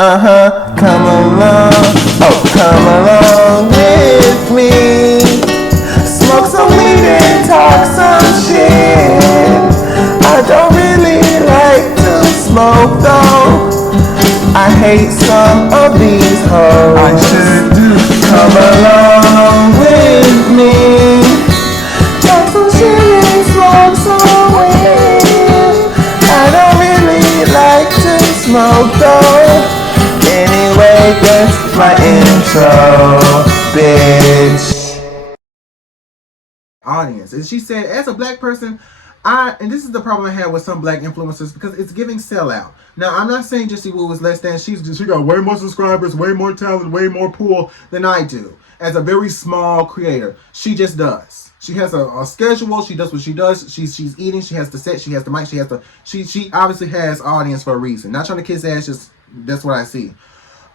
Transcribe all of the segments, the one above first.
Come along, oh come along with me. Smoke some weed and talk some shit. I don't really like to smoke though. I hate some of these hoes. I sure do. Come along with me. Talk some shit and smoke some weed. I don't really like to smoke though. Anyway, that's my intro, bitch. Audience. And she said, as a black person, and this is the problem I have with some black influencers, because it's giving sellout. Now, I'm not saying Jessie Woo is less than. She got way more subscribers, way more talent, way more pool than I do. As a very small creator, she just does. She has a schedule. She does what she does. She's eating. She has the set. She has the mic. She obviously has audience for a reason. Not trying to kiss ass. Just that's what I see.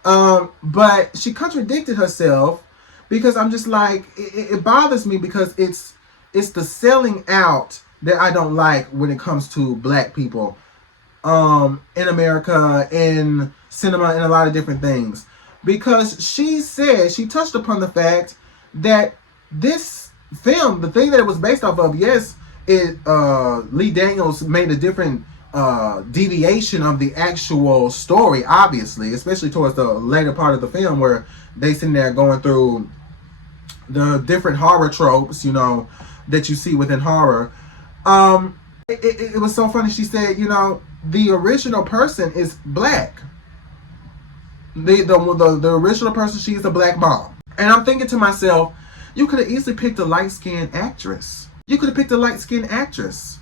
But she contradicted herself, because I'm just like, it bothers me, because it's the selling out that I don't like when it comes to black people in America, in cinema, and a lot of different things. Because she touched upon the fact that this film, the thing that it was based off of, yes, Lee Daniels made a different deviation of the actual story, obviously, especially towards the later part of the film, where they sitting there going through the different horror tropes, that you see within horror. It was so funny. She said, the original person is black. The original person, she is a black mom. And I'm thinking to myself, you could have easily picked a light-skinned actress. You could have picked a light-skinned actress.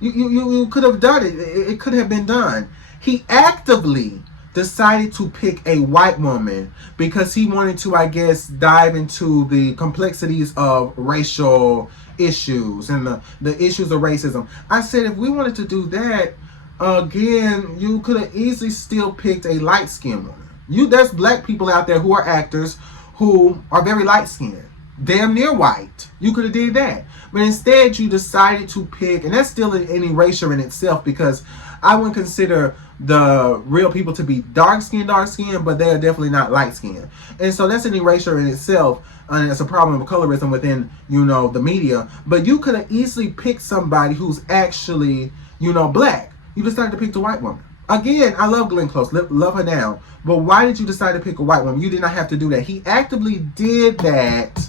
You could have done it. It could have been done. He actively decided to pick a white woman because he wanted to, I guess, dive into the complexities of racial issues and the issues of racism. I said, if we wanted to do that, again, you could have easily still picked a light-skinned woman. There's black people out there who are actors who are very light-skinned, damn near white. You could have did that. But instead, you decided to pick, and that's still an erasure in itself, because I wouldn't consider the real people to be dark-skinned, but they are definitely not light-skinned. And so that's an erasure in itself, and it's a problem of colorism within, the media. But you could have easily picked somebody who's actually, black. You decided to pick the white woman. Again, I love Glenn Close, love her down. But why did you decide to pick a white woman? You did not have to do that. He actively did that.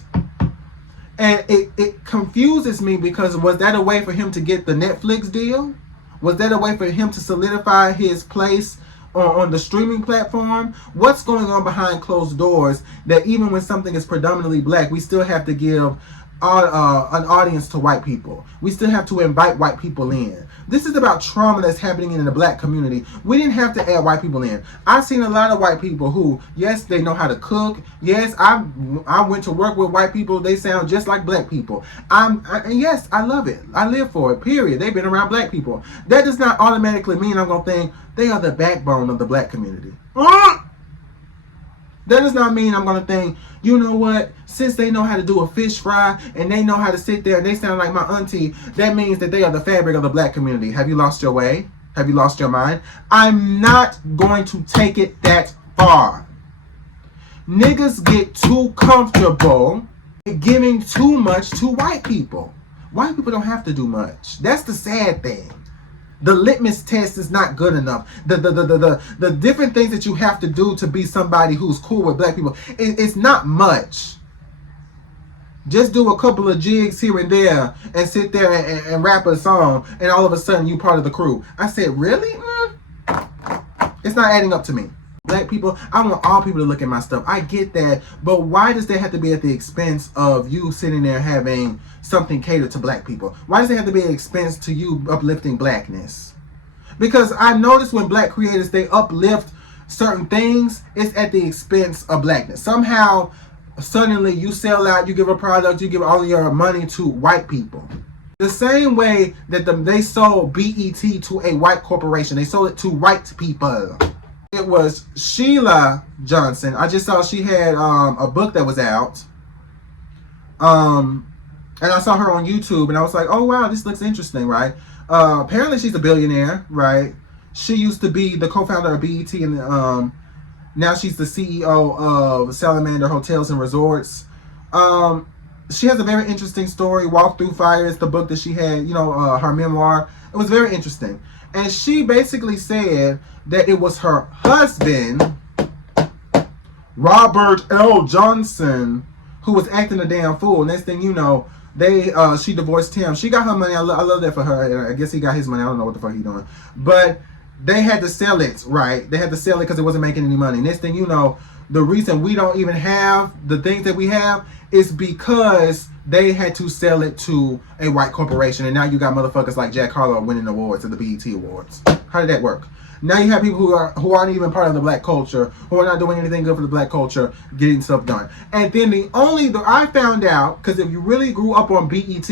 And it confuses me, because was that a way for him to get the Netflix deal? Was that a way for him to solidify his place on the streaming platform? What's going on behind closed doors that even when something is predominantly black, we still have to give an audience to white people? We still have to invite white people in. This is about trauma that's happening in the black community. We didn't have to add white people in. I've seen a lot of white people who, yes, they know how to cook. Yes, I went to work with white people. They sound just like black people. And yes, I love it. I live for it, period. They've been around black people. That does not automatically mean I'm going to think they are the backbone of the black community. That does not mean I'm going to think, you know what, since they know how to do a fish fry and they know how to sit there and they sound like my auntie, that means that they are the fabric of the black community. Have you lost your way? Have you lost your mind? I'm not going to take it that far. Niggas get too comfortable giving too much to white people. White people don't have to do much. That's the sad thing. The litmus test is not good enough. The different things that you have to do to be somebody who's cool with black people, it's not much. Just do a couple of jigs here and there and sit there and rap a song, and all of a sudden you part of the crew. I said, really? It's not adding up to me. Black people, I want all people to look at my stuff. I get that, but why does that have to be at the expense of you sitting there having something catered to black people? Why does it have to be at the expense to you uplifting blackness? Because I notice when black creators, they uplift certain things, it's at the expense of blackness. Somehow, suddenly you sell out, you give a product, you give all your money to white people. The same way that they sold BET to a white corporation. They sold it to white people. It was Sheila Johnson. I just saw she had a book that was out. And I saw her on YouTube and I was like, oh wow, this looks interesting, right? Apparently she's a billionaire, right? She used to be the co-founder of BET, and now she's the CEO of Salamander Hotels and Resorts. She has a very interesting story. Walk Through Fire is the book that she had, her memoir. It was very interesting. And she basically said that it was her husband, Robert L. Johnson, who was acting a damn fool. Next thing you know, she divorced him. She got her money. I love that for her. I guess he got his money. I don't know what the fuck he doing. But they had to sell it, right? They had to sell it because it wasn't making any money. Next thing you know, the reason we don't even have the things that we have is because they had to sell it to a white corporation. And now you got motherfuckers like Jack Harlow winning awards at the BET Awards. How did that work? Now you have people who aren't even part of the black culture, who are not doing anything good for the black culture, getting stuff done. And then I found out, because if you really grew up on BET,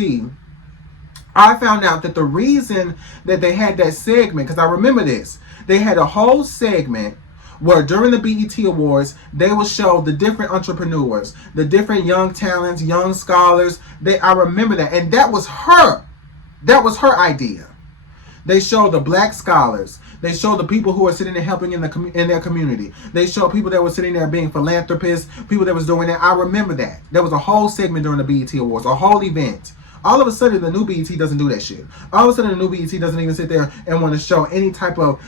I found out that the reason that they had that segment, because I remember this, they had a whole segment where during the BET Awards, they would show the different entrepreneurs, the different young talents, young scholars. I remember that. And that was her. That was her idea. They show the black scholars. They show the people who are sitting there helping in their community. They show people that were sitting there being philanthropists, people that was doing that. I remember that. There was a whole segment during the BET Awards, a whole event. All of a sudden, the new BET doesn't do that shit. All of a sudden, the new BET doesn't even sit there and want to show any type of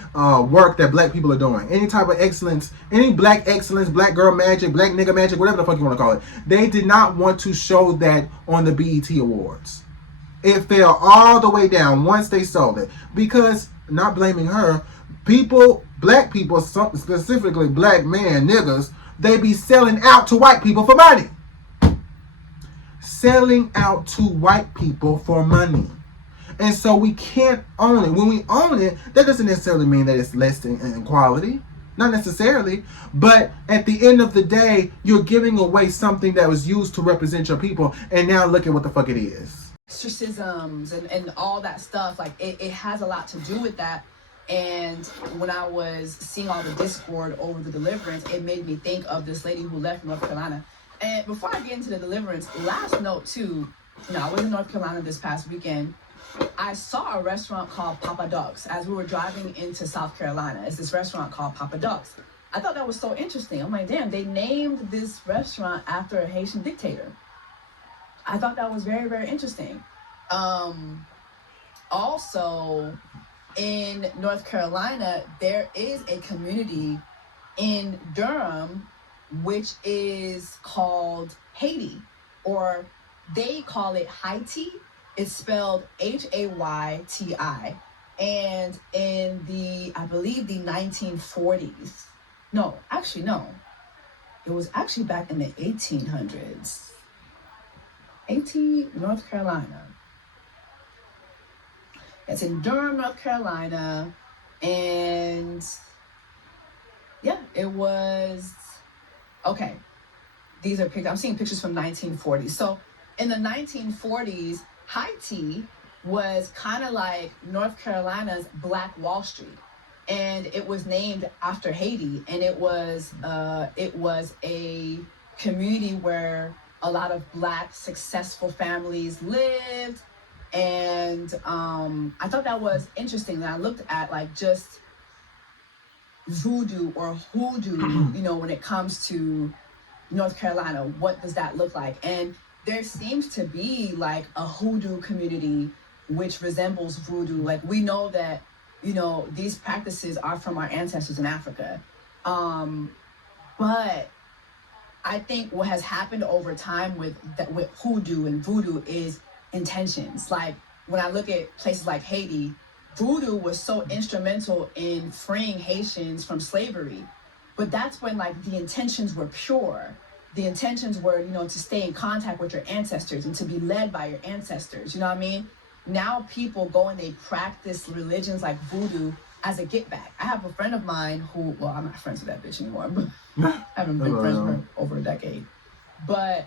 work that black people are doing. Any type of excellence, any black excellence, black girl magic, black nigga magic, whatever the fuck you want to call it. They did not want to show that on the BET Awards. It fell all the way down once they sold it. Because, not blaming her, black people, specifically black men, niggas, they be selling out to white people for money. Selling out to white people for money. And so we can't own it. When we own it, that doesn't necessarily mean that it's less in quality. Not necessarily. But at the end of the day, you're giving away something that was used to represent your people. And now look at what the fuck it is. Ostracisms and all that stuff. Like, it has a lot to do with that. And when I was seeing all the discord over the deliverance, it made me think of this lady who left North Carolina. And before I get into the deliverance, last note too, I was in North Carolina this past weekend. I saw a restaurant called Papa Dogs as we were driving into South Carolina. It's this restaurant called Papa Dogs. I thought that was so interesting. I'm like, damn, they named this restaurant after a Haitian dictator. I thought that was very, very interesting. Also, in North Carolina, there is a community in Durham which is called Haiti, or they call it Haiti. It's spelled Hayti. And in I believe the 1940s. No. It was actually back in the 1800s. Haiti, North Carolina. It's in Durham, North Carolina. And yeah, it was... Okay, these are pictures. I'm seeing pictures from 1940s. So in the 1940s, Haiti was kind of like North Carolina's Black Wall Street, and it was named after Haiti. And it was a community where a lot of black successful families lived. And I thought that was interesting. And I looked at like just voodoo or hoodoo, when it comes to North Carolina, what does that look like? And there seems to be like a hoodoo community which resembles voodoo. Like, we know that, these practices are from our ancestors in Africa. But I think what has happened over time with hoodoo and voodoo is intentions. Like, when I look at places like Haiti, voodoo was so instrumental in freeing Haitians from slavery. But that's when like the intentions were pure. The intentions were, to stay in contact with your ancestors and to be led by your ancestors. You know what I mean? Now people go and they practice religions like voodoo as a get back. I have a friend of mine who, well, I'm not friends with that bitch anymore, but I haven't been friends with her over a decade. But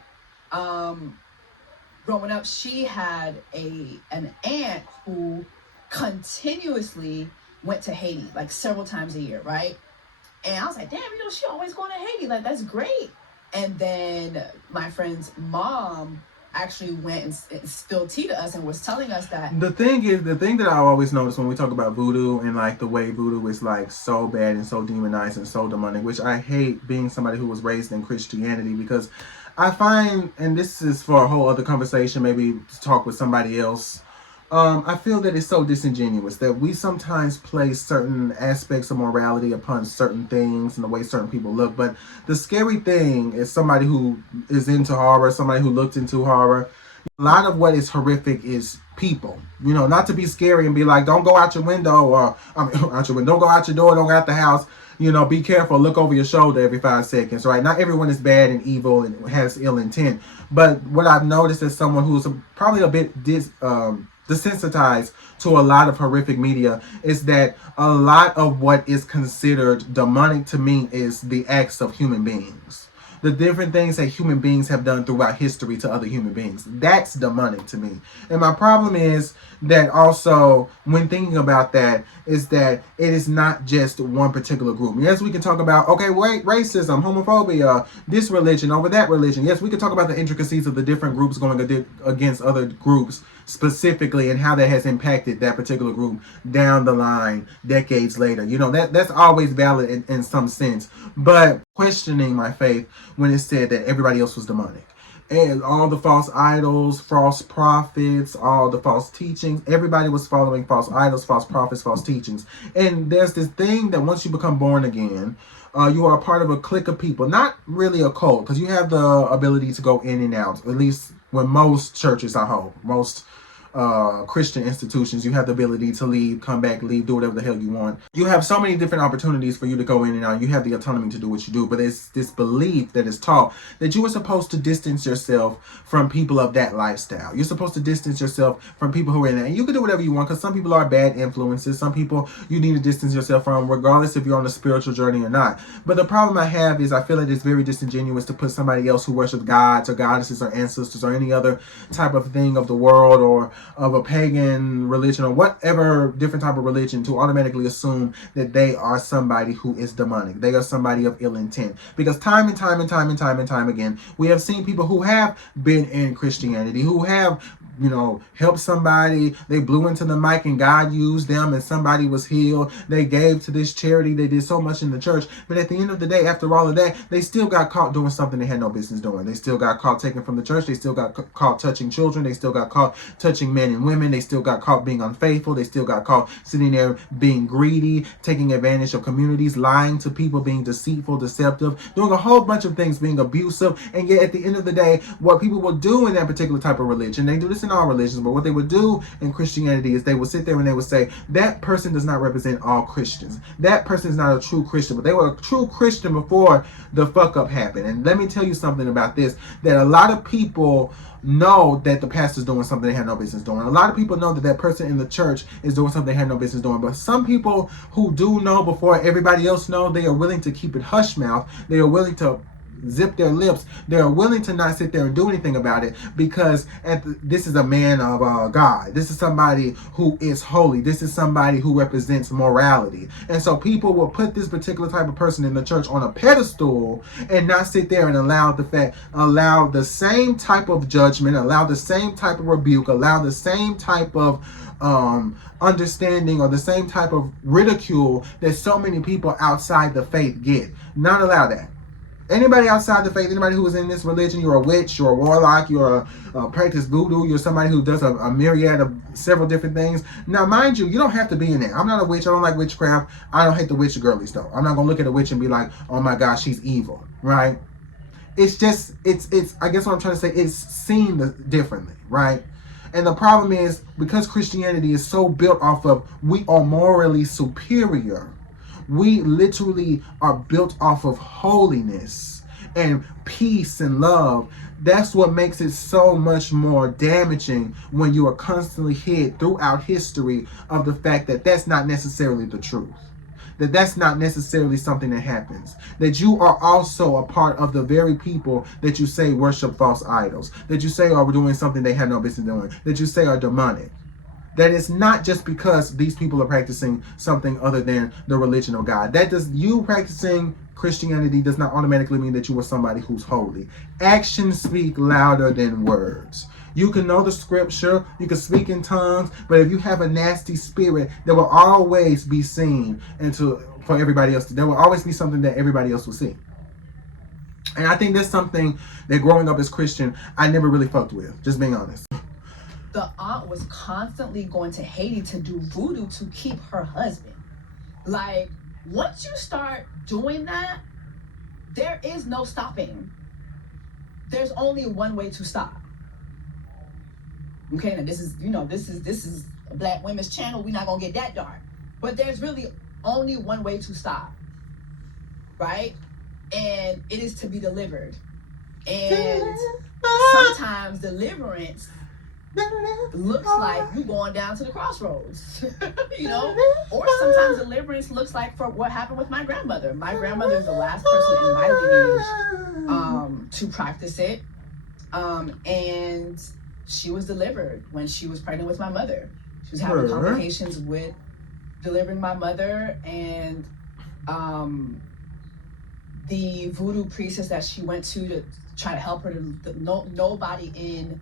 growing up, she had an aunt who continuously went to Haiti like several times a year, right? And I was like, damn, she always going to Haiti, like that's great. And then my friend's mom actually went and spilled tea to us and was telling us that. The thing that I always notice when we talk about voodoo and like the way voodoo is like so bad and so demonized and so demonic, which I hate being somebody who was raised in Christianity, because I find, and this is for a whole other conversation, maybe to talk with somebody else. I feel that it's so disingenuous that we sometimes place certain aspects of morality upon certain things and the way certain people look. But the scary thing is somebody who is into horror, somebody who looked into horror. A lot of what is horrific is people. You know, not to be scary and be like, don't go out your window, or out your window, don't go out your door, don't go out the house. You know, be careful. Look over your shoulder every 5 seconds, right? Not everyone is bad and evil and has ill intent. But what I've noticed as someone who's probably a bit desensitized to a lot of horrific media is that a lot of what is considered demonic to me is the acts of human beings. The different things that human beings have done throughout history to other human beings. That's demonic to me. And my problem is that also, when thinking about that, is that it is not just one particular group. Yes, we can talk about, okay, wait, racism, homophobia, this religion over that religion. Yes, we can talk about the intricacies of the different groups going against other groups specifically, and how that has impacted that particular group down the line, decades later. You know, that's always valid in some sense. But questioning my faith when it said that everybody else was demonic. And all the false idols, false prophets, all the false teachings, everybody was following false idols, false prophets, false teachings. And there's this thing that once you become born again, you are a part of a clique of people, not really a cult, because you have the ability to go in and out, at least when most churches, I hope, most Christian institutions, you have the ability to leave, come back, leave, do whatever the hell you want. You have so many different opportunities for you to go in and out. You have the autonomy to do what you do, but it's this belief that is taught that you are supposed to distance yourself from people of that lifestyle. You're supposed to distance yourself from people who are in that. And you can do whatever you want, because some people are bad influences. Some people you need to distance yourself from, regardless if you're on a spiritual journey or not. But the problem I have is I feel that it's very disingenuous to put somebody else who worships gods or goddesses or ancestors or any other type of thing of the world, or of a pagan religion, or whatever different type of religion, to automatically assume that they are somebody who is demonic. They are somebody of ill intent. Because time and time again, we have seen people who have been in Christianity, who have, you know, helped somebody. They blew into the mic and God used them and somebody was healed. They gave to this charity. They did so much in the church. But at the end of the day, after all of that, they still got caught doing something they had no business doing. They still got caught taking from the church. They still got caught touching children. They still got caught touching men and women. They still got caught being unfaithful. They still got caught sitting there being greedy, taking advantage of communities, lying to people, being deceitful, deceptive, doing a whole bunch of things, being abusive. And yet at the end of the day, what people will do in that particular type of religion, they do this in all religions, but what they would do in Christianity is they would sit there and they would say, that person does not represent all Christians. That person is not a true Christian, but they were a true Christian before the fuck up happened. And let me tell you something about this, that a lot of people know that the pastor's doing something they had no business doing. A lot of people know that that person in the church is doing something they had no business doing. But some people who do know before everybody else know, they are willing to keep it hush mouth. They are willing to zip their lips. They are willing to not sit there and do anything about it, because this is a man of God. This is somebody who is holy. This is somebody who represents morality. And so people will put this particular type of person in the church on a pedestal and not sit there and allow the same type of judgment, allow the same type of rebuke, allow the same type of understanding, or the same type of ridicule that so many people outside the faith get. Not allow that. Anybody outside the faith, anybody who is in this religion, you're a witch, you're a warlock, you're a practice voodoo, you're somebody who does a myriad of several different things. Now, mind you, you don't have to be in there. I'm not a witch. I don't like witchcraft. I don't hate the witch girlies, though. I'm not going to look at a witch and be like, oh my gosh, she's evil, right? It's just, it's. I guess what I'm trying to say, it's seen differently, right? And the problem is, because Christianity is so built off of, we are morally superior. We literally are built off of holiness and peace and love. That's what makes it so much more damaging when you are constantly hit throughout history of the fact that that's not necessarily the truth. That's not necessarily something that happens. That you are also a part of the very people that you say worship false idols. That you say are doing something they have no business doing. That you say are demonic. That it's not just because these people are practicing something other than the religion of God. That does, you practicing Christianity does not automatically mean that you are somebody who's holy. Actions speak louder than words. You can know the scripture, you can speak in tongues, but if you have a nasty spirit, there will always be seen for everybody else. There will always be something that everybody else will see. And I think that's something that growing up as Christian, I never really fucked with, just being honest. The aunt was constantly going to Haiti to do voodoo to keep her husband. Like, once you start doing that, there is no stopping. There's only one way to stop. Okay, now this is a Black women's channel. We're not gonna get that dark. But there's really only one way to stop. Right? And it is to be delivered. And sometimes deliverance looks like you going down to the crossroads, or sometimes deliverance looks like for what happened with my grandmother. My grandmother is the last person in my lineage to practice it, and she was delivered when she was pregnant with my mother. She was having complications with delivering my mother, and the voodoo priestess that she went to try to help her, nobody in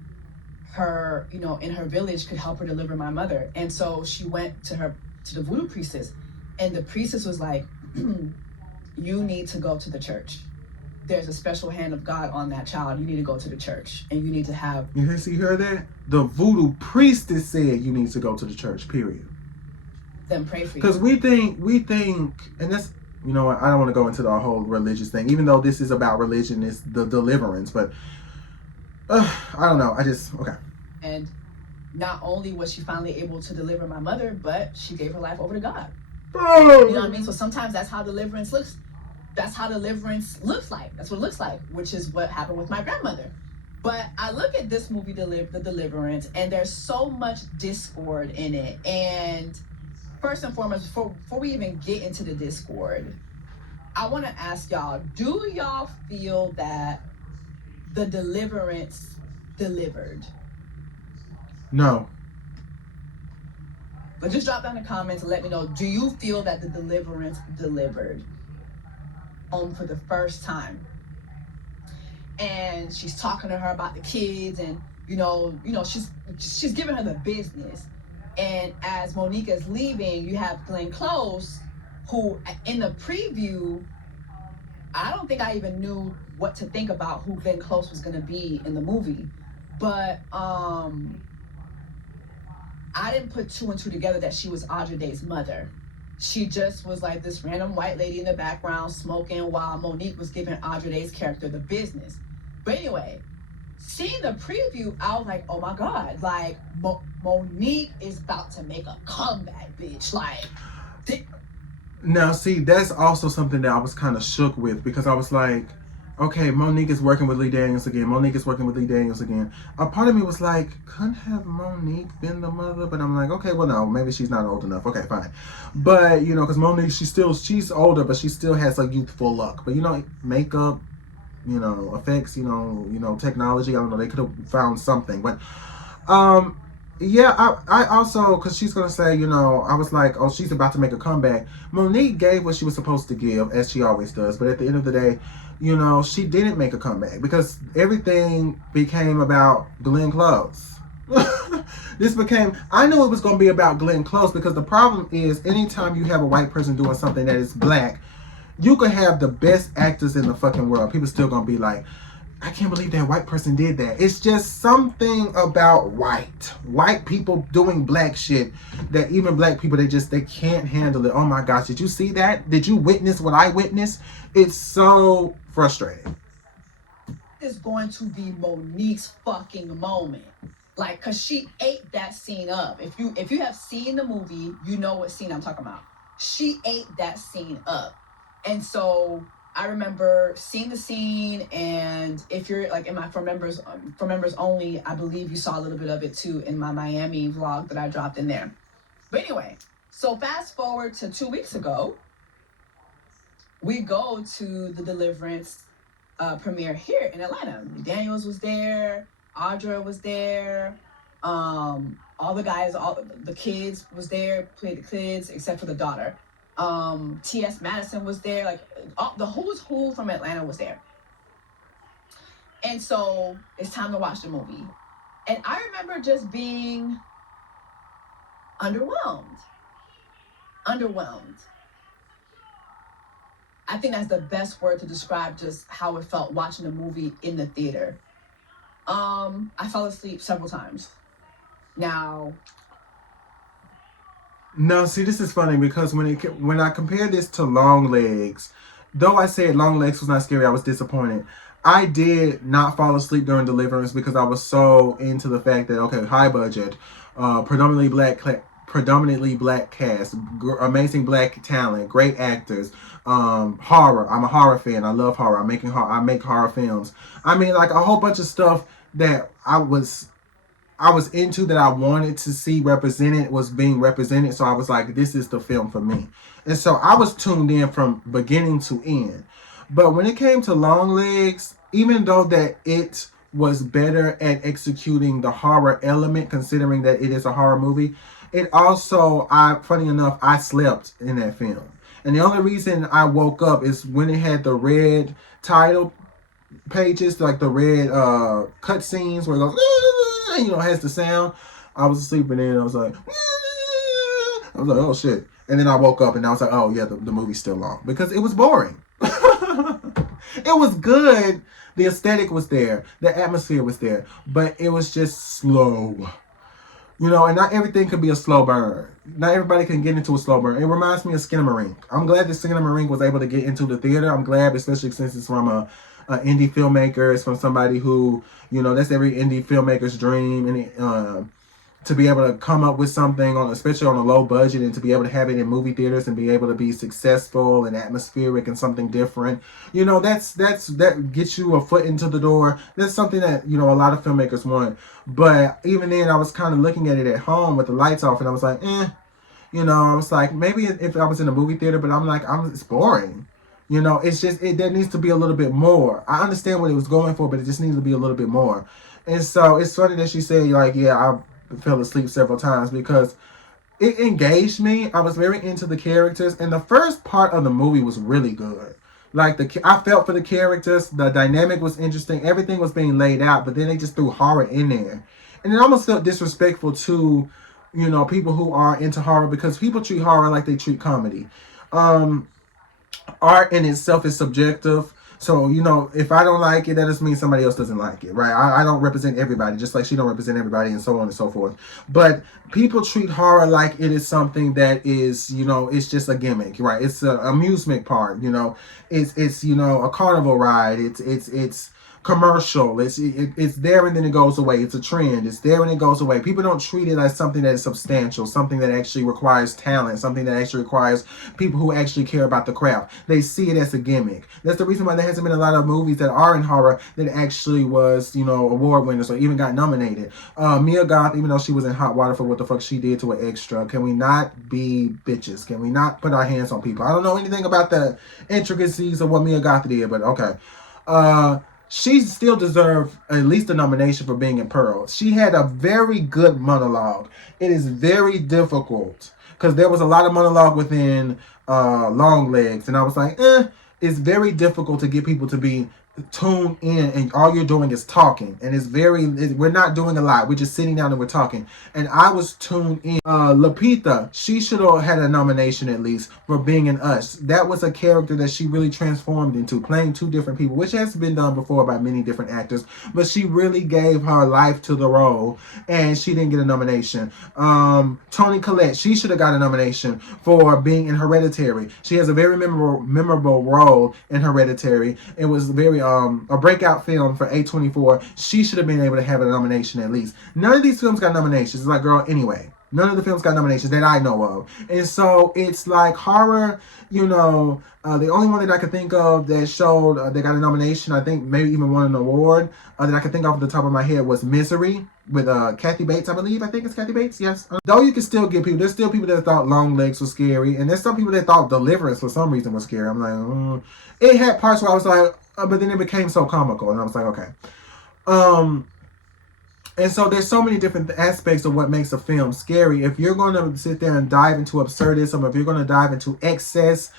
her, in her village could help her deliver my mother. And so she went to the voodoo priestess, and the priestess was like, you need to go to the church. There's a special hand of God on that child. You need to go to the church, and you need to have... You heard that? The voodoo priestess said you need to go to the church, period. Then pray for you. Because we think, and that's, I don't want to go into the whole religious thing, even though this is about religion, it's the deliverance, but I don't know. Okay. And not only was she finally able to deliver my mother, but she gave her life over to God. You know what I mean? So sometimes that's how deliverance looks. That's how deliverance looks like. That's what it looks like, which is what happened with my grandmother. But I look at this movie, The Deliverance, and there's so much discord in it. And first and foremost, before we even get into the discord, I want to ask y'all, do y'all feel that the deliverance delivered? No. But just drop down in the comments and let me know, do you feel that the deliverance delivered for the first time? And she's talking to her about the kids, and she's giving her the business. And as Monique is leaving, you have Glenn Close, who in the preview, I don't think I even knew what to think about who Glenn Close was going to be in the movie. But I didn't put two and two together that she was Audrey Day's mother. She just was like this random white lady in the background smoking while Monique was giving Audrey Day's character the business. But anyway, seeing the preview, I was like, oh my God, like Monique is about to make a comeback, bitch. Like, now see, that's also something that I was kind of shook with, because I was like, okay, Monique is working with Lee Daniels again. A part of me was like, couldn't have Monique been the mother? But I'm like, okay, well, no, maybe she's not old enough. Okay, fine. But, because Monique, she's older, but she still has a youthful look. But, makeup, effects, technology, I don't know, they could have found something. But, yeah, I also, because she's going to say, I was like, oh, she's about to make a comeback. Monique gave what she was supposed to give, as she always does. But at the end of the day, she didn't make a comeback, because everything became about Glenn Close. I knew it was going to be about Glenn Close, because the problem is, anytime you have a white person doing something that is black, you could have the best actors in the fucking world. People still going to be like, I can't believe that white person did that. It's just something about white people doing black shit that even black people, they can't handle it. Oh my gosh, did you see that? Did you witness what I witnessed? It's so frustrating. It's going to be Monique's fucking moment. Like, cause she ate that scene up. If you have seen the movie, you know what scene I'm talking about. She ate that scene up. And so I remember seeing the scene, and if you're like in my for members only, I believe you saw a little bit of it too in my Miami vlog that I dropped in there. But anyway, so fast forward to 2 weeks ago, we go to the Deliverance premiere here in Atlanta. Daniels was there, Audra was there, all the guys, all the kids was there, played the kids except for the daughter. T.S. Madison was there. Like the who's who from Atlanta was there. And so it's time to watch the movie. And I remember just being underwhelmed. I think that's the best word to describe just how it felt watching the movie in the theater. I fell asleep several times. Now, No, see, this is funny because when I compare this to Long Legs, though I said Long Legs was not scary, I was disappointed. I did not fall asleep during Deliverance because I was so into the fact that, okay, high budget, predominantly black cast, amazing black talent, great actors, horror. I'm a horror fan. I love horror. I make horror films. I mean, like a whole bunch of stuff that I was into, that I wanted to see represented, was being represented. So I was like, this is the film for me. And so I was tuned in from beginning to end. But when it came to Long Legs, even though that it was better at executing the horror element, considering that it is a horror movie, it also, funny enough, I slept in that film. And the only reason I woke up is when it had the red title pages, like the red cut scenes where it goes, has the sound. I was asleep and then I was like, oh shit. And then I woke up and I was like, oh yeah, the movie's still long because it was boring. It was good. The aesthetic was there. The atmosphere was there. But it was just slow. And not everything can be a slow burn. Not everybody can get into a slow burn. It reminds me of Skinamarink. I'm glad that Skinamarink was able to get into the theater. I'm glad, especially since it's from a indie filmmaker. It's from somebody who, that's every indie filmmaker's dream. And to be able to come up with something, especially on a low budget, and to be able to have it in movie theaters and be able to be successful and atmospheric and something different, that gets you a foot into the door. That's something that, a lot of filmmakers want. But even then, I was kind of looking at it at home with the lights off, and I was like, I was like, maybe if I was in a movie theater, but I'm like, it's boring. It's just, there needs to be a little bit more. I understand what it was going for, but it just needs to be a little bit more. And so it's funny that she said, like, yeah, I fell asleep several times because it engaged me. I was very into the characters, and the first part of the movie was really good. Like, I felt for the characters. The dynamic was interesting. Everything was being laid out, but then they just threw horror in there, and it almost felt disrespectful to, people who are into horror, because people treat horror like they treat comedy. Art in itself is subjective. So, if I don't like it, that just means somebody else doesn't like it, right? I don't represent everybody, just like she don't represent everybody, and so on and so forth. But people treat horror like it is something that is, it's just a gimmick, right? It's an amusement park, it's a carnival ride. It's commercial. It's there and then it goes away. It's a trend. It's there and it goes away. People don't treat it as something that is substantial, something that actually requires talent, something that actually requires people who actually care about the craft. They see it as a gimmick. That's the reason why there hasn't been a lot of movies that are in horror that actually was, award winners or even got nominated. Mia Goth, even though she was in hot water for what the fuck she did to an extra, can we not be bitches? Can we not put our hands on people? I don't know anything about the intricacies of what Mia Goth did, but okay. She still deserved at least a nomination for being in Pearl. She had a very good monologue. It is very difficult because there was a lot of monologue within Long Legs, and I was like, it's very difficult to get people to be tuned in, and all you're doing is talking, and we're not doing a lot. We're just sitting down and we're talking, and I was tuned in. Lupita, she should have had a nomination at least for being in Us. That was a character that she really transformed into, playing two different people, which has been done before by many different actors, but she really gave her life to the role, and she didn't get a nomination. Toni Collette, she should have got a nomination for being in Hereditary. She has a very memorable role in Hereditary. It was very a breakout film for A24. She should have been able to have a nomination at least. None of these films got nominations. It's like, girl, anyway. None of the films got nominations that I know of. And so it's like horror, the only one that I could think of that showed they got a nomination, I think maybe even won an award, that I could think off the top of my head was Misery with Kathy Bates, I believe. I think it's Kathy Bates, yes. Though you can still get people, there's still people that thought Long Legs was scary, and there's some people that thought Deliverance for some reason was scary. I'm like, it had parts where I was like, but then it became so comical, and I was like, okay. And so there's so many different aspects of what makes a film scary. If you're going to sit there and dive into absurdism, if you're going to dive into excess,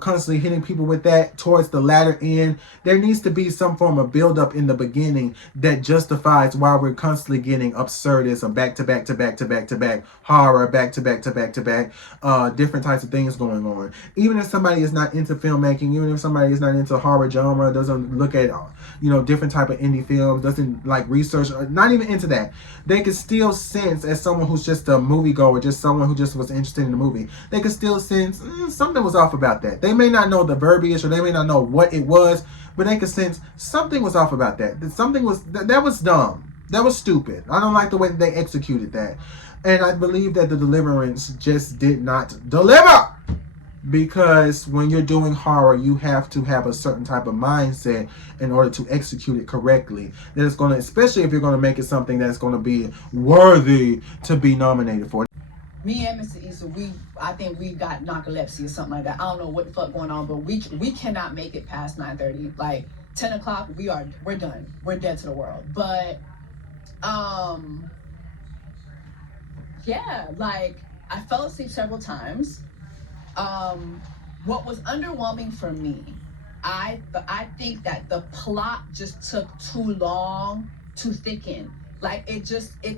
constantly hitting people with that towards the latter end, there needs to be some form of buildup in the beginning that justifies why we're constantly getting absurdism, back to back to back to back to back, horror, back to back to back to back, different types of things going on. Even if somebody is not into filmmaking, even if somebody is not into horror genre, doesn't look at different type of indie films, doesn't like research, not even into that, they can still sense, as someone who's just a moviegoer, just someone who just was interested in the movie, they can still sense something was off about that. They may not know the verbiage or they may not know what it was, but they can sense something was off about that. Something was that was dumb. That was stupid. I don't like the way that they executed that. And I believe that the Deliverance just did not deliver. Because when you're doing horror, you have to have a certain type of mindset in order to execute it correctly. That is going to, especially if you're going to make it something that's going to be worthy to be nominated for. Me and Mr. Issa, I think we got narcolepsy or something like that. I don't know what the fuck going on, but we cannot make it past 9:30. Like 10 o'clock, we're done. We're dead to the world. But yeah, like I fell asleep several times. What was underwhelming for me, I think that the plot just took too long to thicken. Like it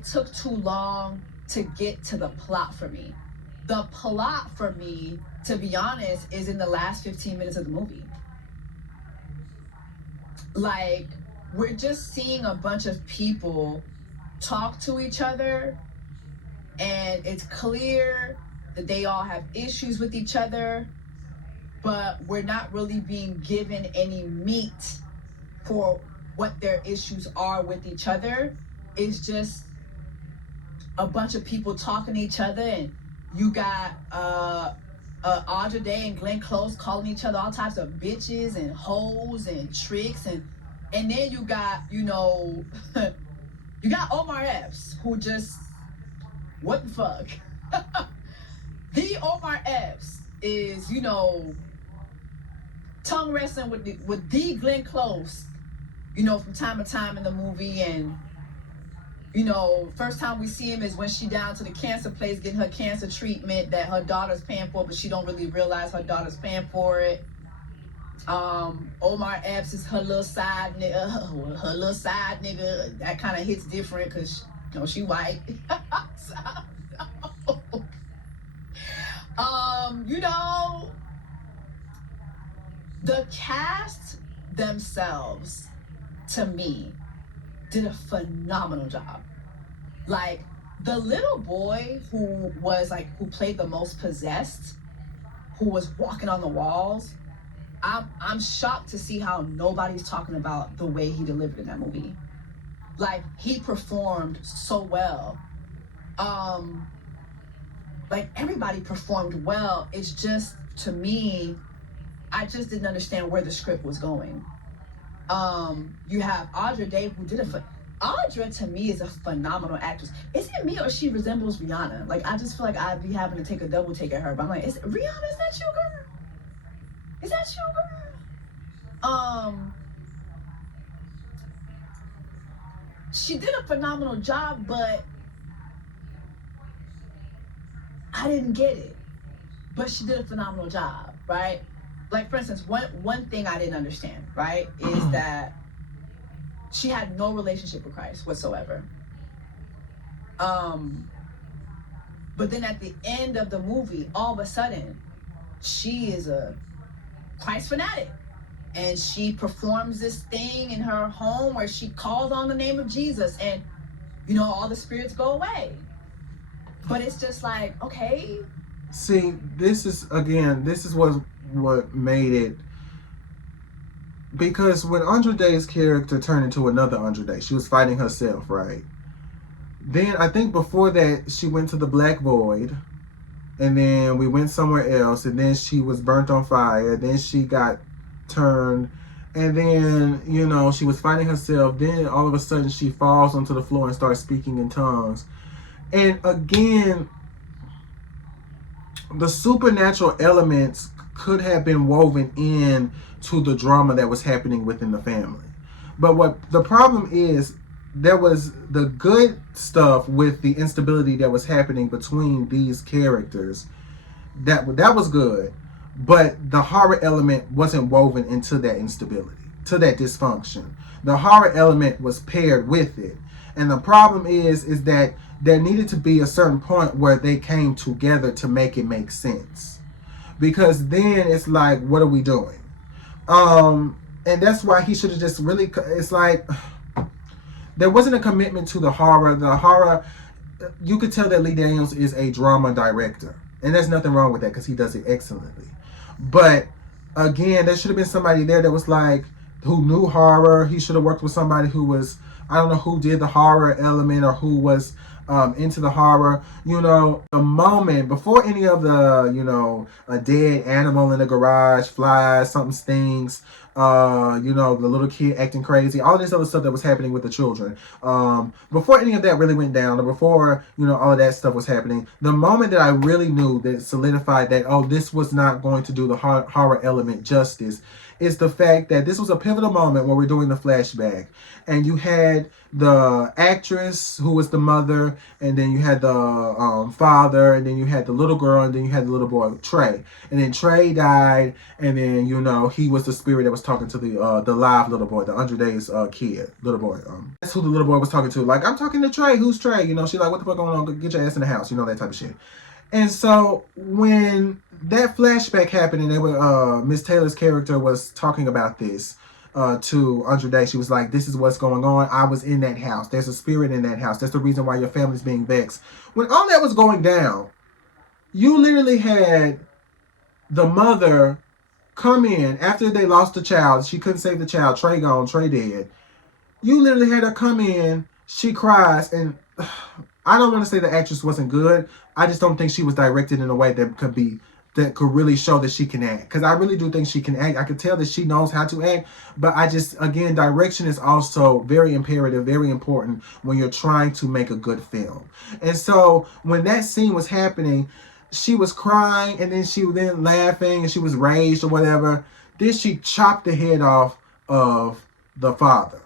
took too long to get to the plot for me. The plot for me, to be honest, is in the last 15 minutes of the movie. Like, we're just seeing a bunch of people talk to each other, and it's clear that they all have issues with each other, but we're not really being given any meat for what their issues are with each other. It's just a bunch of people talking to each other, and you got Audra Day and Glenn Close calling each other all types of bitches and hoes and tricks, and then you got you got Omar Epps, who just, what the fuck. The Omar Epps is tongue wrestling with the Glenn Close from time to time in the movie. And first time we see him is when she down to the cancer place getting her cancer treatment that her daughter's paying for, but she don't really realize her daughter's paying for it. Omar Epps is her little side nigga. That kind of hits different because she white. The cast themselves, to me, did a phenomenal job. Like, the little boy who played the most possessed, who was walking on the walls, I'm shocked to see how nobody's talking about the way he delivered in that movie. Like, he performed so well. Like, everybody performed well. It's just, to me, I just didn't understand where the script was going. You have Audra Day, who did Audra, to me, is a phenomenal actress. Is it me or she resembles Rihanna? Like, I just feel like I'd be having to take a double take at her. But I'm like, Rihanna, is that you, girl? Is that you, girl? She did a phenomenal job, but I didn't get it. But she did a phenomenal job, right? Like, for instance, one thing I didn't understand, right, is that she had no relationship with Christ whatsoever. But then at the end of the movie, all of a sudden, she is a Christ fanatic. And she performs this thing in her home where she calls on the name of Jesus, and, all the spirits go away. But it's just like, okay. See, this is what made it, because when Andra Day's character turned into another Andra Day, she was fighting herself, right? Then I think before that she went to the Black Void, and then we went somewhere else, and then she was burnt on fire, then she got turned, and then she was fighting herself, then all of a sudden she falls onto the floor and starts speaking in tongues. And again, the supernatural elements could have been woven in to the drama that was happening within the family. But what the problem is, there was the good stuff with the instability that was happening between these characters. That was good, but the horror element wasn't woven into that instability, to that dysfunction. The horror element was paired with it, and the problem is that there needed to be a certain point where they came together to make it make sense. Because then it's like, what are we doing? And that's why he should have just really. It's like there wasn't a commitment to the horror. The horror, you could tell that Lee Daniels is a drama director, and there's nothing wrong with that because he does it excellently. But again, there should have been somebody there that was like, who knew horror. He should have worked with somebody who was, I don't know who did the horror element or who was into the horror. You know, the moment before any of the, you know, a dead animal in the garage, flies, something stings, you know, the little kid acting crazy, all this other stuff that was happening with the children. Before any of that really went down, or before, you know, all of that stuff was happening, the moment that I really knew that solidified that, oh, this was not going to do the horror element justice, is the fact that this was a pivotal moment where we're doing the flashback, and you had the actress who was the mother, and then you had the father, and then you had the little girl, and then you had the little boy Trey, and then Trey died, and then, you know, he was the spirit that was talking to the live little boy, the Andre Day's kid, little boy. That's who the little boy was talking to. Like, I'm talking to Trey. Who's Trey? You know, she's like, what the fuck going on? Get your ass in the house. You know, that type of shit. And so when that flashback happened, and they were Miss Taylor's character was talking about this to Andre Day, she was like, "This is what's going on. I was in that house. There's a spirit in that house. That's the reason why your family's being vexed." When all that was going down, you literally had the mother come in after they lost the child. She couldn't save the child. Trey gone. Trey dead. You literally had her come in. She cries, and I don't want to say the actress wasn't good. I just don't think she was directed in a way that could really show that she can act. Because I really do think she can act. I could tell that she knows how to act. But I just, again, direction is also very imperative, very important when you're trying to make a good film. And so when that scene was happening, she was crying, and then she was then laughing, and she was raged or whatever. Then she chopped the head off of the father.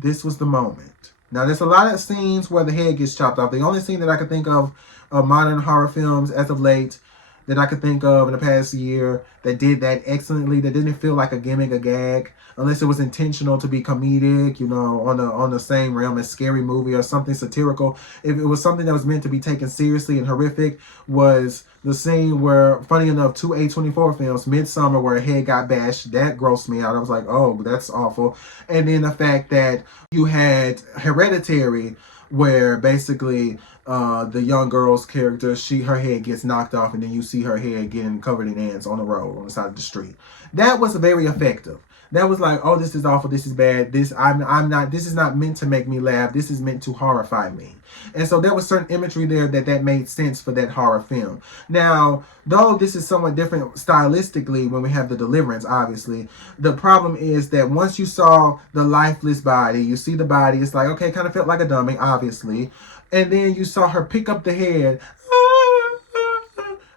This was the moment. Now, there's a lot of scenes where the head gets chopped off. The only scene that I could think of modern horror films as of late that I could think of in the past year that did that excellently, that didn't feel like a gimmick, a gag, unless it was intentional to be comedic, you know, on the same realm as Scary Movie or something satirical. If it was something that was meant to be taken seriously and horrific, was the scene where, funny enough, two A24 films, Midsummer, where a head got bashed. That grossed me out. I was like, oh, that's awful. And then the fact that you had Hereditary, where basically the young girl's character, her head gets knocked off, and then you see her head getting covered in ants on the road on the side of the street. That was very effective. That was like, oh, this is awful, this is bad, this is not meant to make me laugh, this is meant to horrify me. And so there was certain imagery there that made sense for that horror film. Now, though this is somewhat different stylistically when we have The Deliverance, obviously, the problem is that once you saw the lifeless body, you see the body, it's like, okay, kind of felt like a dummy, obviously. And then you saw her pick up the head.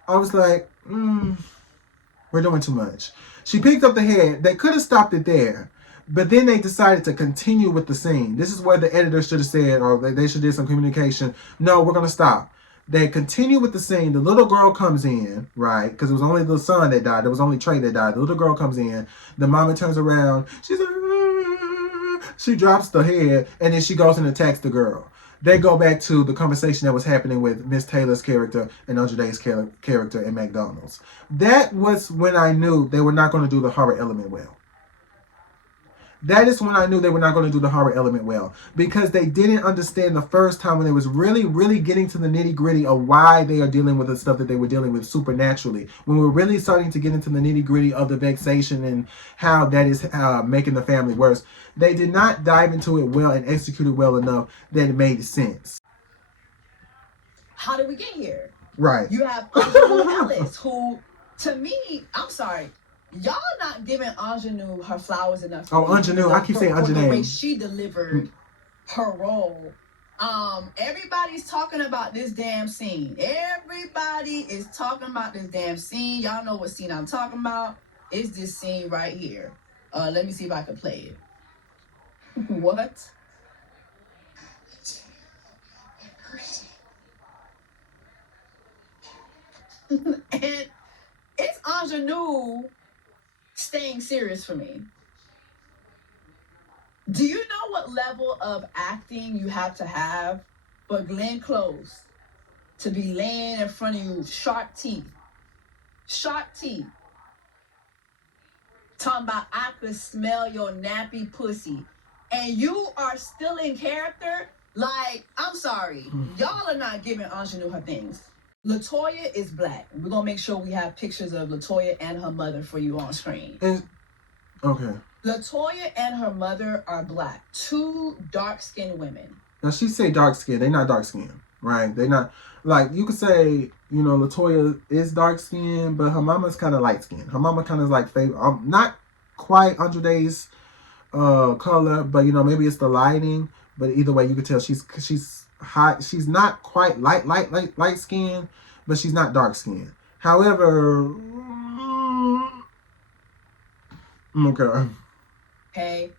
I was like, we're doing too much. She picked up the head. They could have stopped it there, but then they decided to continue with the scene. This is where the editor should have said, or they should have did some communication. No, we're going to stop. They continue with the scene. The little girl comes in, right? Because it was only the son that died. It was only Trey that died. The little girl comes in. The mama turns around. She's like, she drops the head, and then she goes and attacks the girl. They go back to the conversation that was happening with Miss Taylor's character and Andre Day's character in McDonald's. That was when I knew they were not going to do the horror element well. That is when I knew they were not going to do the horror element well, because they didn't understand the first time when they was really, really getting to the nitty gritty of why they are dealing with the stuff that they were dealing with supernaturally. When we're really starting to get into the nitty gritty of the vexation and how that is making the family worse, they did not dive into it well and execute it well enough that it made sense. How did we get here? Right. You have Ellis, who, to me, I'm sorry, y'all not giving Ingenue her flowers enough. Oh, Ingenue. I keep saying Ingenue. The way she delivered her role. Everybody's talking about this damn scene. Everybody is talking about this damn scene. Y'all know what scene I'm talking about. It's this scene right here. Let me see if I can play it. What? And it's ingenue staying serious for me. Do you know what level of acting you have to have for Glenn Close to be laying in front of you, sharp teeth, talking about I could smell your nappy pussy, and you are still in character? Like, I'm sorry, y'all are not giving ingenue her things. LaToya is black. We're gonna make sure we have pictures of LaToya and her mother for you on screen. Okay. LaToya and her mother are black. 2 dark-skinned women. Now, she say dark skin. They not dark skin, right? They not, like, you could say, you know, LaToya is dark skin, but her mama's kind of light skin. Her mama kind of like, not quite Andre Day's color, but, you know, maybe it's the lighting. But either way, you could tell she's hot. She's not quite light skin, but she's not dark skin. However, Okay.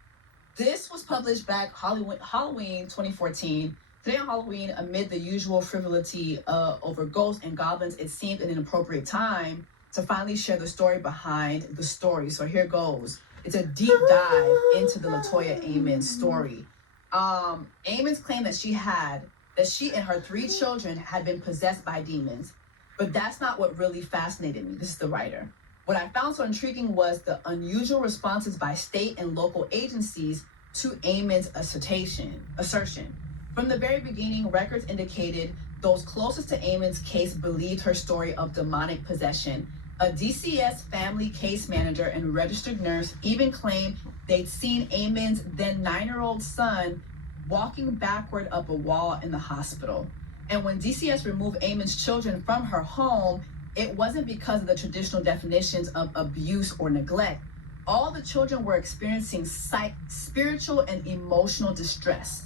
This was published back Halloween 2014. Today on Halloween, amid the usual frivolity over ghosts and goblins, it seemed an inappropriate time to finally share the story behind the story. So here goes. It's a deep dive into the LaToya Ammons story. Ammons claimed that she and her 3 children had been possessed by demons. But that's not what really fascinated me. This is the writer. What I found so intriguing was the unusual responses by state and local agencies to Ammons' assertion. From the very beginning, records indicated those closest to Ammons' case believed her story of demonic possession. A DCS family case manager and registered nurse even claimed they'd seen Ammons' then 9-year-old son walking backward up a wall in the hospital. And when DCS removed Ammons' children from her home, it wasn't because of the traditional definitions of abuse or neglect. All the children were experiencing spiritual and emotional distress.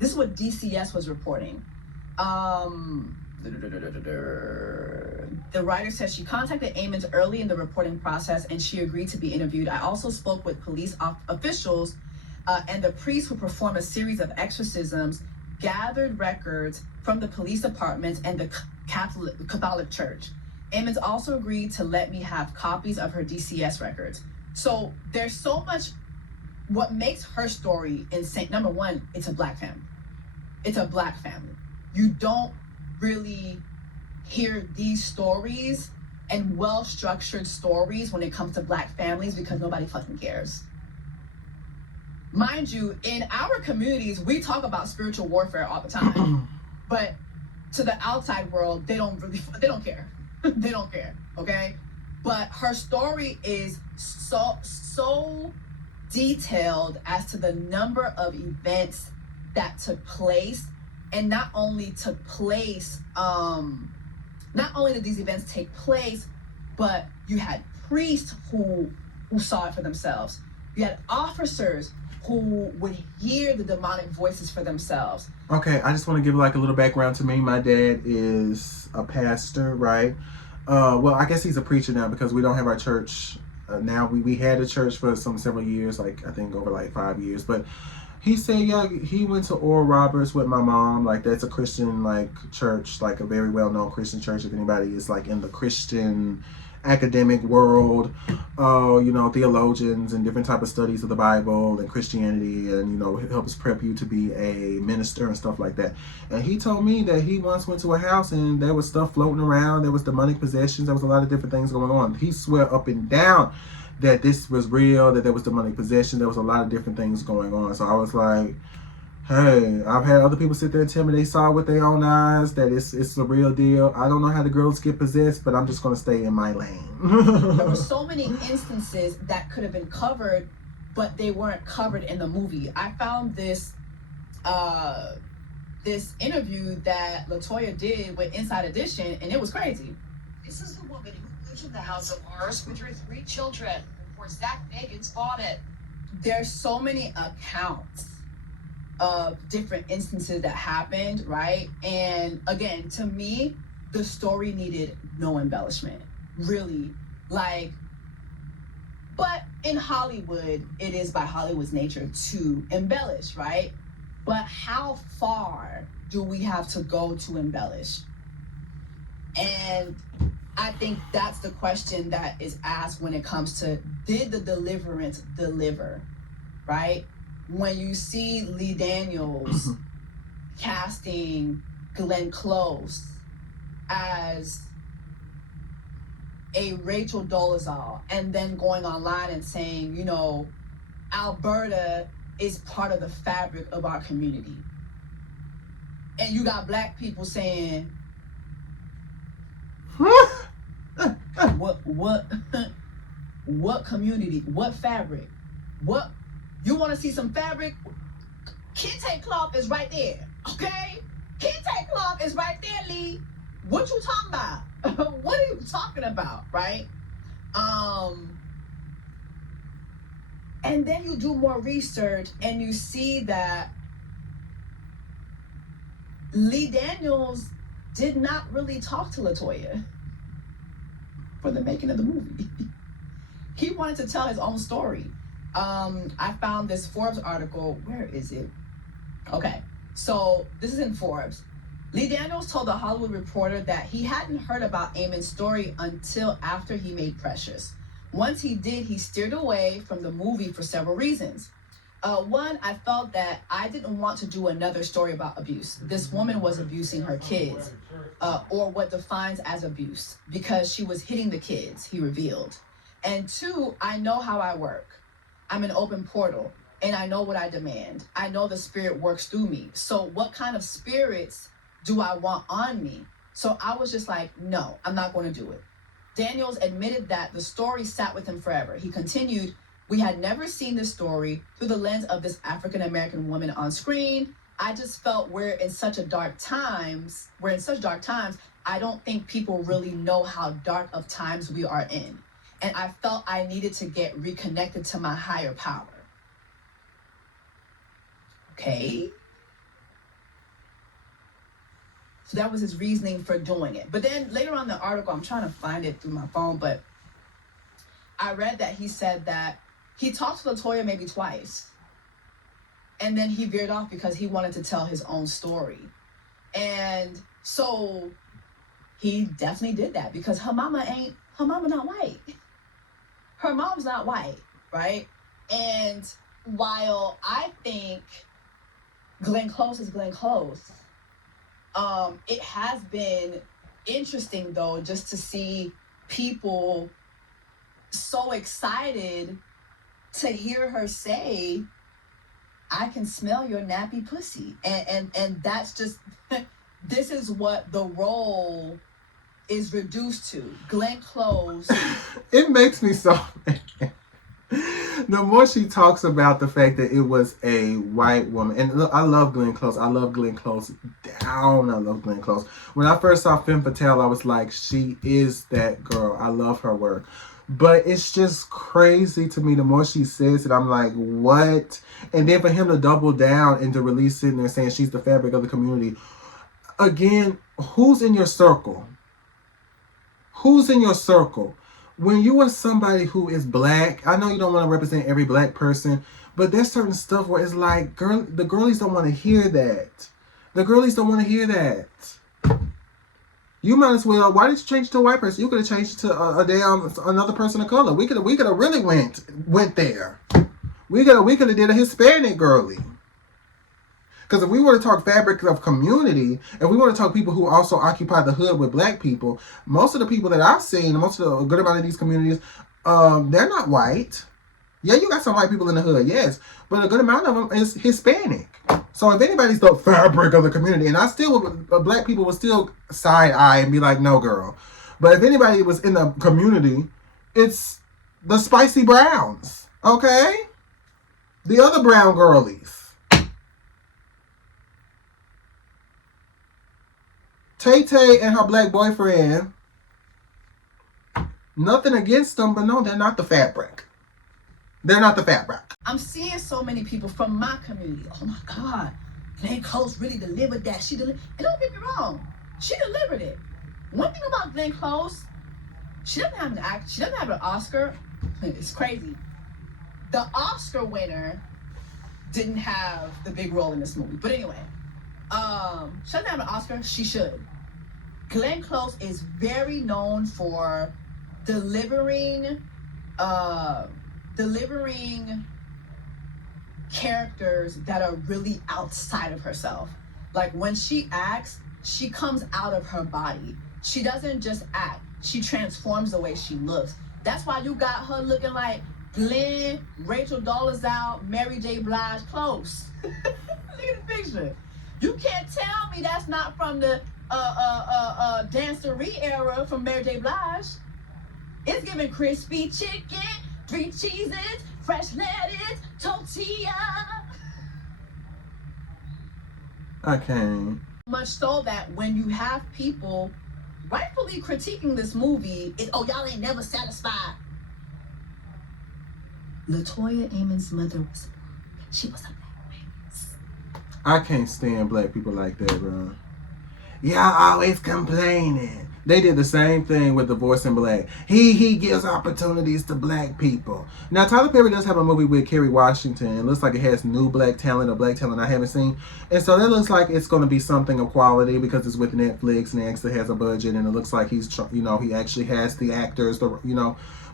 This is what DCS was reporting. The writer says she contacted Ammons early in the reporting process and she agreed to be interviewed. I also spoke with police officials and the priest who performed a series of exorcisms, gathered records from the police departments and the Catholic Church. Ammons also agreed to let me have copies of her DCS records. So there's so much. What makes her story insane, number one, it's a black family. It's a black family. You don't really hear these stories and well-structured stories when it comes to black families because nobody fucking cares. Mind you, in our communities, we talk about spiritual warfare all the time, but to the outside world, they don't care. They don't care, okay? But her story is so detailed as to the number of events that took place, and not only did these events take place, but you had priests who saw it for themselves. You had officers who would hear the demonic voices for themselves. Okay, I just want to give like a little background to me. My dad is a pastor, right? Well, I guess he's a preacher now because we don't have our church now. We had a church for several years, like I think over like 5 years. But he said, yeah, he went to Oral Roberts with my mom. Like that's a Christian like church, like a very well-known Christian church. If anybody is like in the Christian academic world, you know, theologians and different type of studies of the Bible and Christianity, and you know, it helps prep you to be a minister and stuff like that. And he told me that he once went to a house and there was stuff floating around, there was demonic possessions, there was a lot of different things going on. He swear up and down that this was real, that there was demonic possession, there was a lot of different things going on. So I was like, hey, I've had other people sit there and tell me they saw with their own eyes, that it's a real deal. I don't know how the girls get possessed, but I'm just going to stay in my lane. There were so many instances that could have been covered, but they weren't covered in the movie. I found this interview that LaToya did with Inside Edition, and it was crazy. This is the woman who lives in the house of ours with her 3 children. Before Zach Bagans bought it. There's so many accounts of different instances that happened, right? And again, to me, the story needed no embellishment, really. Like, but in Hollywood, it is by Hollywood's nature to embellish, right? But how far do we have to go to embellish? And I think that's the question that is asked when it comes to, did the deliverance deliver, right? When you see Lee Daniels casting Glenn Close as a Rachel Dolezal and then going online and saying, you know, Alberta is part of the fabric of our community. And you got black people saying, what community, what fabric, what, you want to see some fabric? Kente cloth is right there, okay? Kente cloth is right there, Lee. What you talking about? What are you talking about, right? And then you do more research and you see that Lee Daniels did not really talk to LaToya for the making of the movie. He wanted to tell his own story. I found this Forbes article. Where is it? Okay, so this is in Forbes. Lee Daniels told the Hollywood Reporter that he hadn't heard about Eamon's story until after he made Precious. Once he did, he steered away from the movie for several reasons. One, I felt that I didn't want to do another story about abuse. This woman was abusing her kids, or what defines as abuse, because she was hitting the kids, he revealed. And two, I know how I work. I'm an open portal, and I know what I demand. I know the spirit works through me. So what kind of spirits do I want on me? So I was just like, no, I'm not going to do it. Daniels admitted that the story sat with him forever. He continued, we had never seen this story through the lens of this African-American woman on screen. I just felt we're in such dark times, I don't think people really know how dark of times we are in. And I felt I needed to get reconnected to my higher power. Okay. So that was his reasoning for doing it. But then later on in the article, I'm trying to find it through my phone, but I read that he said that he talked to LaToya maybe twice. And then he veered off because he wanted to tell his own story. And so he definitely did that because her mama not white. Her mom's not white, right? And while I think Glenn Close is Glenn Close, it has been interesting though, just to see people so excited to hear her say, I can smell your nappy pussy. And that's just, this is what the role is reduced to. Glenn Close. It makes me so mad. The more she talks about the fact that it was a white woman, and look, I love Glenn Close. I love Glenn Close down. I love Glenn Close. When I first saw Femme Fatale, I was like, she is that girl. I love her work. But it's just crazy to me. The more she says it, I'm like, what? And then for him to double down and to release it and saying she's the fabric of the community. Again, who's in your circle? Who's in your circle? When you are somebody who is black, I know you don't want to represent every black person, but there's certain stuff where it's like, the girlies don't want to hear that. The girlies don't want to hear that. You might as well. Why did you change it to a white person? You could have changed it to another person of color. We could have really went there. We could have did a Hispanic girly. Because if we want to talk fabric of community, and we want to talk people who also occupy the hood with black people, most of the people that I've seen, most of a good amount of these communities, they're not white. Yeah, you got some white people in the hood, yes, but a good amount of them is Hispanic. So if anybody's the fabric of the community, and I still, black people would still side eye and be like, no, girl. But if anybody was in the community, it's the spicy browns, okay? The other brown girlies. Tay-Tay and her black boyfriend, nothing against them, but no, they're not the fabric. They're not the fabric. I'm seeing so many people from my community. Oh my God, Glenn Close really delivered that. And don't get me wrong, she delivered it. One thing about Glenn Close, she doesn't have an Oscar. It's crazy. The Oscar winner didn't have the big role in this movie. But anyway, she doesn't have an Oscar. She should. Glenn Close is very known for delivering characters that are really outside of herself. Like when she acts, she comes out of her body. She doesn't just act, she transforms the way she looks. That's why you got her looking like Glenn, Rachel Dolezal, Mary J. Blige Close. Look at the picture. You can't tell me that's not from the dancery era from Mary J. Blige. It's giving crispy chicken, 3 cheeses, fresh lettuce, tortilla. I can't. Much so that when you have people rightfully critiquing this movie, y'all ain't never satisfied. LaToya Amon's mother was, she was a black witness. I can't stand black people like that, bro. Y'all always complaining. They did the same thing with The Voice in Black. He gives opportunities to black people. Now, Tyler Perry does have a movie with Kerry Washington. It looks like it has new black talent or black talent I haven't seen. And so that looks like it's going to be something of quality because it's with Netflix and it actually has a budget. And it looks like he's, he actually has the actors,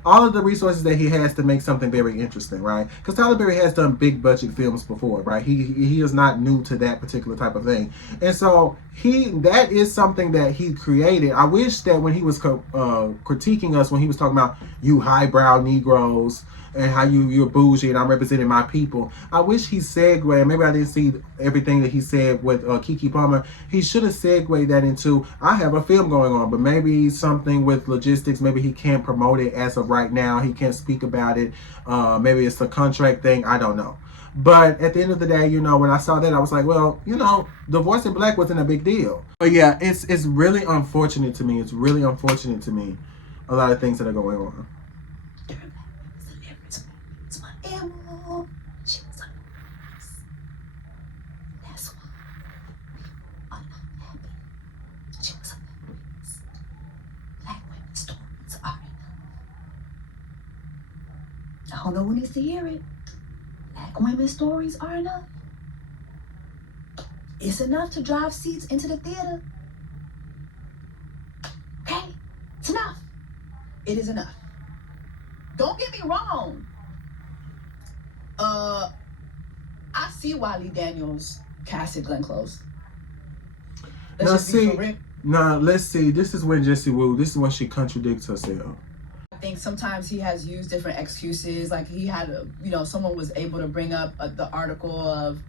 all of the resources that he has to make something very interesting, right? Because Tyler Perry has done big budget films before, right? He is not new to that particular type of thing. And so that is something that he created. I wish that when he was critiquing us, when he was talking about you highbrow Negroes and how you're bougie and I'm representing my people, I wish he segued, maybe I didn't see everything that he said with Keke Palmer. He should have segued that into, I have a film going on, but maybe something with logistics, maybe he can't promote it as of right now, he can't speak about it, maybe it's a contract thing, I don't know. But at the end of the day, when I saw that, I was like, well, The Voice in Black wasn't a big deal. But yeah, it's really unfortunate to me. It's really unfortunate to me, a lot of things that are going on. I don't know who needs to hear it. Black women's stories are enough. It's enough to drive seats into the theater. Okay? It's enough. It is enough. Don't get me wrong. I see why Lee Daniels casted Glenn Close. Let's see. This is when Jessie Wu, this is when she contradicts herself. I think sometimes he has used different excuses. Like he had, someone was able to bring up the article of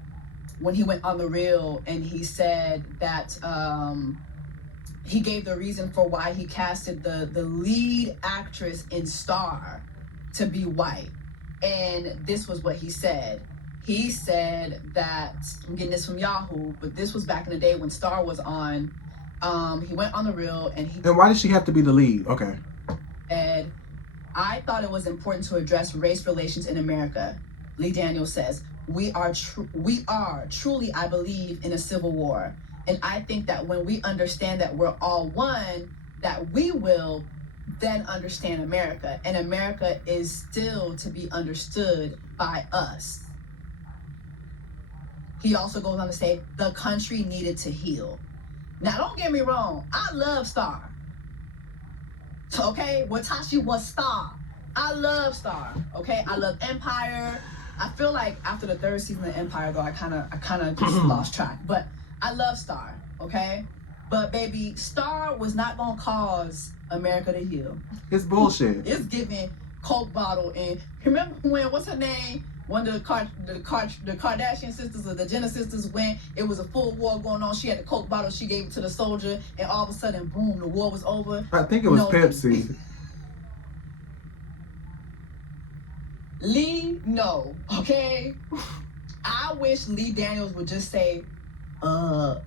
when he went on The Real and he said that he gave the reason for why he casted the lead actress in Star to be white. And this was what he said. He said that, I'm getting this from Yahoo, but this was back in the day when Star was on. He went on The Real and And why did she have to be the lead? Okay. And I thought it was important to address race relations in America. Lee Daniels says, we are truly, I believe, in a civil war. And I think that when we understand that we're all one, that we will then understand America. And America is still to be understood by us. He also goes on to say, the country needed to heal. Now, don't get me wrong. I love Star. Okay? Watashi was Star. I love Star. Okay? I love Empire. I feel like after the 3rd season of Empire, though, I kind of just lost track. But I love Star. Okay? But, baby, Star was not going to cause America to heal. It's bullshit. It's giving Coke bottle. And remember when, what's her name? When the Kardashian sisters or the Jenner sisters went, it was a full war going on. She had the Coke bottle, she gave it to the soldier, and all of a sudden, boom, the war was over. I think it was Pepsi. Lee, no, okay? I wish Lee Daniels would just say, I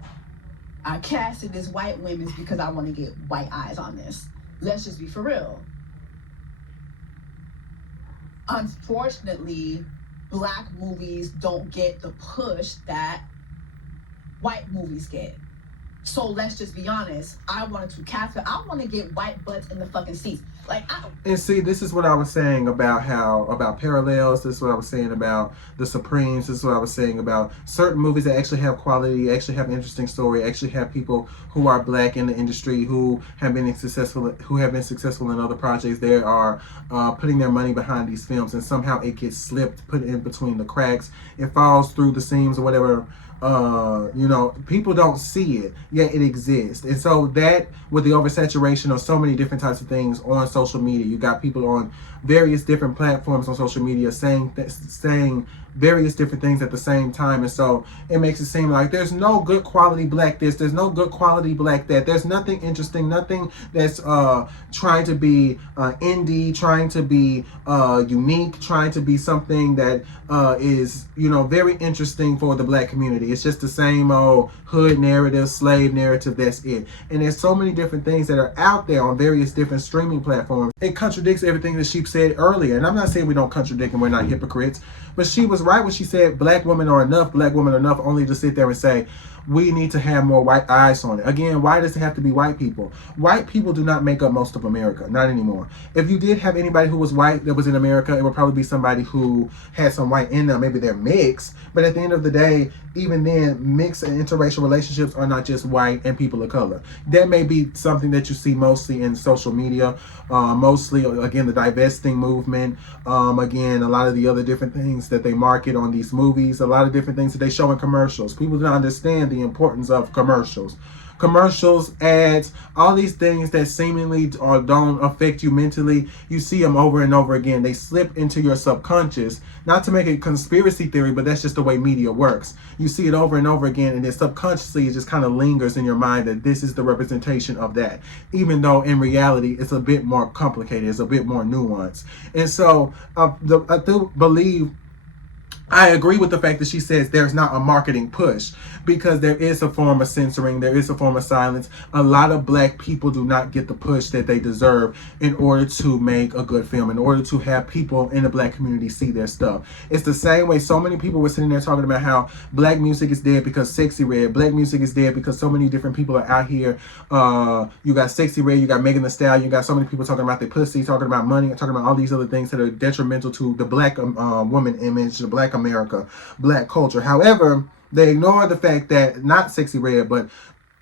casted this white women's because I want to get white eyes on this. Let's just be for real. Unfortunately, Black movies don't get the push that white movies get. So let's just be honest. I wanted to capture. I want to get white butts in the fucking seats. Like, And see, this is what I was saying about about Parallels. This is what I was saying about The Supremes. This is what I was saying about certain movies that actually have quality, actually have an interesting story, actually have people who are black in the industry who have been successful in other projects. They are putting their money behind these films, and somehow it gets slipped, put in between the cracks. It falls through the seams or whatever. People don't see it, yet it exists. And so that, with the oversaturation of so many different types of things on social media, you got people on various different platforms on social media saying various different things at the same time, and so it makes it seem like there's no good quality black this, there's no good quality black that, there's nothing interesting, nothing that's trying to be indie, trying to be unique, trying to be something that is very interesting for the black community. It's just the same old hood narrative, slave narrative, that's it. And there's so many different things that are out there on various different streaming platforms. It contradicts everything that she said earlier, and I'm not saying we don't contradict and we're not hypocrites, but she was right when she said black women are enough, only to sit there and say we need to have more white eyes on it. Again, why does it have to be white people? White people do not make up most of America, not anymore. If you did have anybody who was white that was in America, it would probably be somebody who had some white in them. Maybe they're mixed, but at the end of the day, even then, mixed and interracial relationships are not just white and people of color. That may be something that you see mostly in social media, mostly, again, the divesting movement, again, a lot of the other different things that they market on these movies, a lot of different things that they show in commercials. People don't understand the importance of commercials. Commercials, ads, all these things that seemingly don't affect you mentally, you see them over and over again. They slip into your subconscious, not to make it conspiracy theory, but that's just the way media works. You see it over and over again, and then subconsciously it just kind of lingers in your mind that this is the representation of that, even though in reality it's a bit more complicated, it's a bit more nuanced. And so I do believe, I agree with the fact that she says there's not a marketing push, because there is a form of censoring, there is a form of silence. A lot of black people do not get the push that they deserve in order to make a good film, in order to have people in the black community see their stuff. It's the same way so many people were sitting there talking about how black music is dead because Sexy Red, black music is dead because so many different people are out here. You got Sexy Red, you got Megan Thee Stallion, you got so many people talking about their pussy, talking about money, talking about all these other things that are detrimental to the black woman image, the black America, black culture. However, they ignore the fact that not Sexy Red, but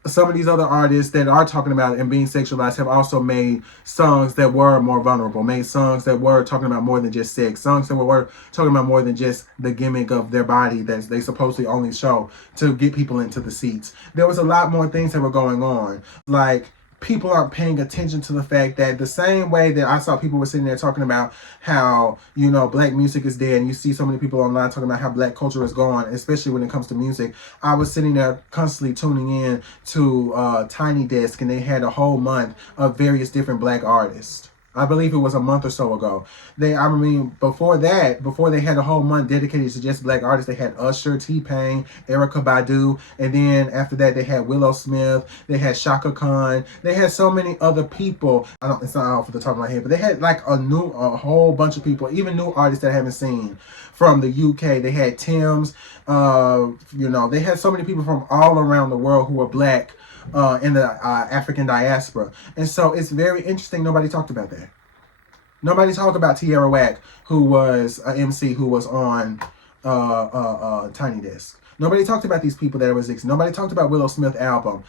some of these other artists that are talking about and being sexualized have also made songs that were more vulnerable, made songs that were talking about more than just sex, songs that were talking about more than just the gimmick of their body that they supposedly only show to get people into the seats. There was a lot more things that were going on. Like, people aren't paying attention to the fact that the same way that I saw people were sitting there talking about how, black music is dead, and you see so many people online talking about how black culture is gone, especially when it comes to music. I was sitting there constantly tuning in to Tiny Desk, and they had a whole month of various different black artists. I believe it was a month or so ago. Before they had a whole month dedicated to just black artists, they had Usher, T-Pain, Erykah Badu, and then after that they had Willow Smith, they had Shaka Khan, they had so many other people. It's not off the top of my head, but they had like a whole bunch of people, even new artists that I haven't seen from the UK. They had Tim's, they had so many people from all around the world who were black, in the African diaspora. And so it's very interesting. Nobody talked about that. Nobody talked about Tierra Whack, who was an MC who was on Tiny Desk. Nobody talked about these people that was existing. Nobody talked about Willow Smith album.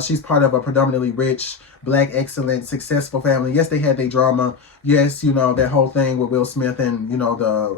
She's part of a predominantly rich, black, excellent, successful family. Yes, they had their drama. Yes, that whole thing with Will Smith and, the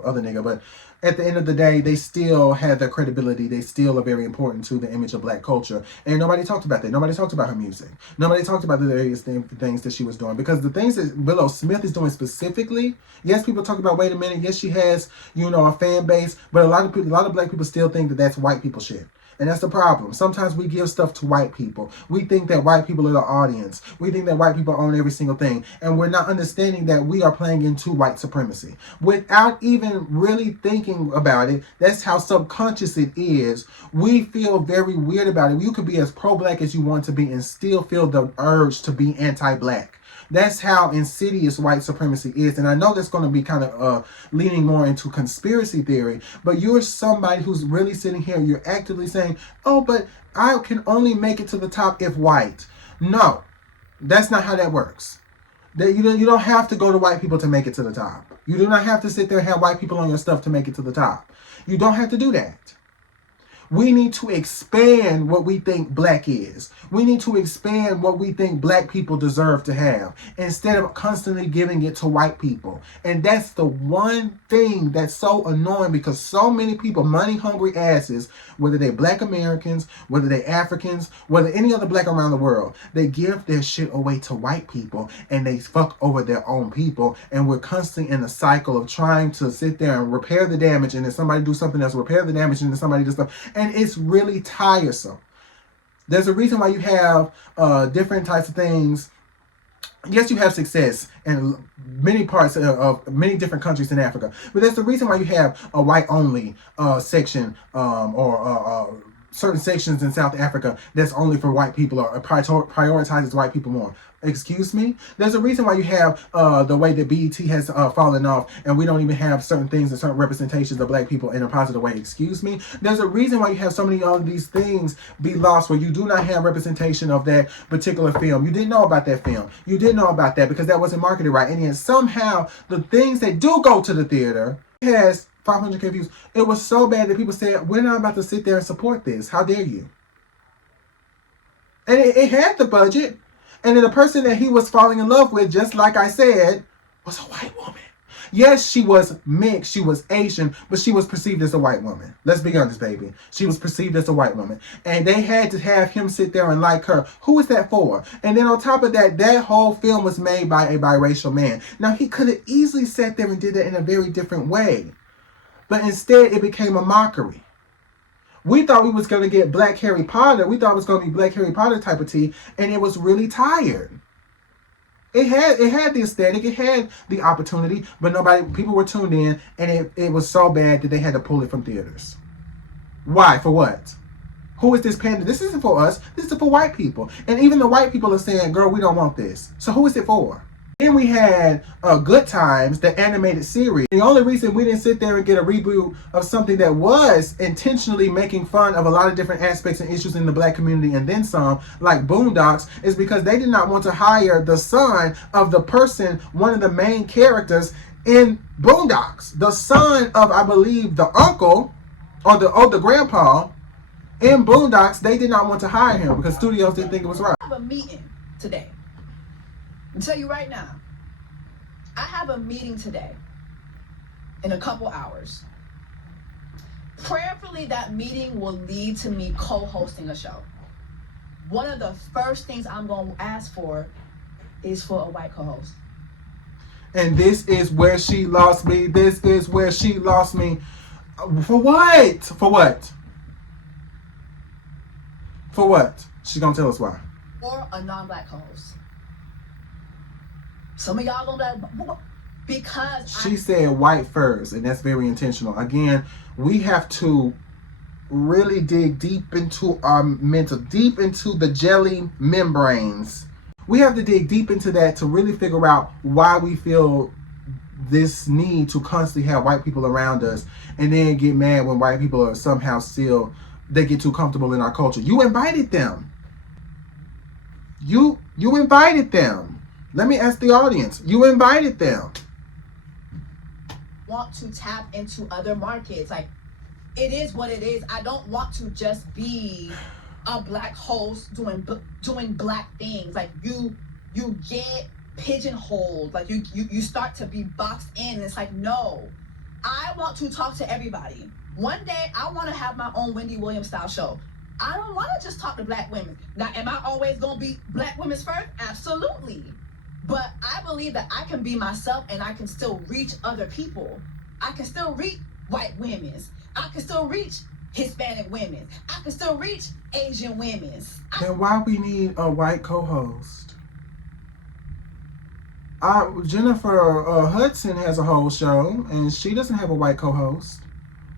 other nigga. But at the end of the day, they still had their credibility. They still are very important to the image of black culture. And nobody talked about that. Nobody talked about her music. Nobody talked about the various things that she was doing. Because the things that Willow Smith is doing specifically, yes, people talk about, wait a minute, yes, she has, a fan base, but a lot of black people still think that that's white people shit. And that's the problem. Sometimes we give stuff to white people. We think that white people are the audience. We think that white people own every single thing. And we're not understanding that we are playing into white supremacy. Without even really thinking about it, that's how subconscious it is. We feel very weird about it. You could be as pro-black as you want to be and still feel the urge to be anti-black. That's how insidious white supremacy is. And I know that's going to be kind of leaning more into conspiracy theory, but you're somebody who's really sitting here, you're actively saying, oh, but I can only make it to the top if white. No, that's not how that works. That you don't have to go to white people to make it to the top. You do not have to sit there and have white people on your stuff to make it to the top. You don't have to do that. We need to expand what we think black is. We need to expand what we think black people deserve to have instead of constantly giving it to white people. And that's the one thing that's so annoying, because so many people, money hungry asses, whether they're black Americans, whether they're Africans, whether any other black around the world, they give their shit away to white people and they fuck over their own people. And we're constantly in a cycle of trying to sit there and repair the damage, and then somebody do something else, repair the damage, and then somebody does stuff. And it's really tiresome. There's a reason why you have different types of things. Yes, you have Success in many parts of many different countries in Africa, but there's the reason why you have a white-only section or certain sections in South Africa that's only for white people or prioritizes white people more. Excuse me? There's a reason why you have the way that BET has fallen off, and we don't even have certain things and certain representations of black people in a positive way. Excuse me? There's a reason why you have so many of these things be lost, where you do not have representation of that particular film. You didn't know about that film. You didn't know about that because that wasn't marketed right. And yet somehow the things that do go to the theater has 500K views. It was so bad that people said, we're not about to sit there and support this. How dare you? And it had the budget. And then the person that he was falling in love with, just like I said, was a white woman. Yes, she was mixed, she was Asian, but she was perceived as a white woman. Let's be honest, baby. She was perceived as a white woman. And they had to have him sit there and like her. Who is that for? And then on top of that, that whole film was made by a biracial man. Now, he could have easily sat there and did that in a very different way. But instead, it became a mockery. We thought we was going to get Black Harry Potter. We thought it was going to be Black Harry Potter type of tea, and it was really tired. It had the aesthetic, it had the opportunity, but people were tuned in, and it was so bad that they had to pull it from theaters. Why? For what? Who is this pandering? This isn't for us. This is for white people. And even the white people are saying, girl, we don't want this. So who is it for? Then we had Good Times, the animated series. The only reason we didn't sit there and get a reboot of something that was intentionally making fun of a lot of different aspects and issues in the black community and then some, like Boondocks, is because they did not want to hire the son of the person, one of the main characters in Boondocks. The son of, I believe, the uncle or the grandpa in Boondocks. They did not want to hire him because studios didn't think it was right. I have a meeting today. I'll tell you right now, I have a meeting today in a couple hours. Prayerfully, that meeting will lead to me co-hosting a show. One of the first things I'm going to ask for is for a white co-host. And this is where she lost me. This is where she lost me. For what? For what? For what? She's going to tell us why. Or a non-black co-host. Some of y'all gonna be like, because she said white first, and that's very intentional. Again, we have to really dig deep into our mental, deep into the jelly membranes. We have to dig deep into that to really figure out why we feel this need to constantly have white people around us, and then get mad when white people are somehow still, they get too comfortable in our culture. You invited them. You invited them. Let me ask the audience. You invited them. Want to tap into other markets. Like, it is what it is. I don't want to just be a black host doing black things. Like, you get pigeonholed. Like, you start to be boxed in. And it's like, no. I want to talk to everybody. One day, I want to have my own Wendy Williams style show. I don't want to just talk to black women. Now, am I always going to be black women's first? Absolutely. But I believe that I can be myself and I can still reach other people. I can still reach white women. I can still reach Hispanic women. I can still reach Asian women. Then why we need a white co-host? Jennifer Hudson has a whole show and she doesn't have a white co-host.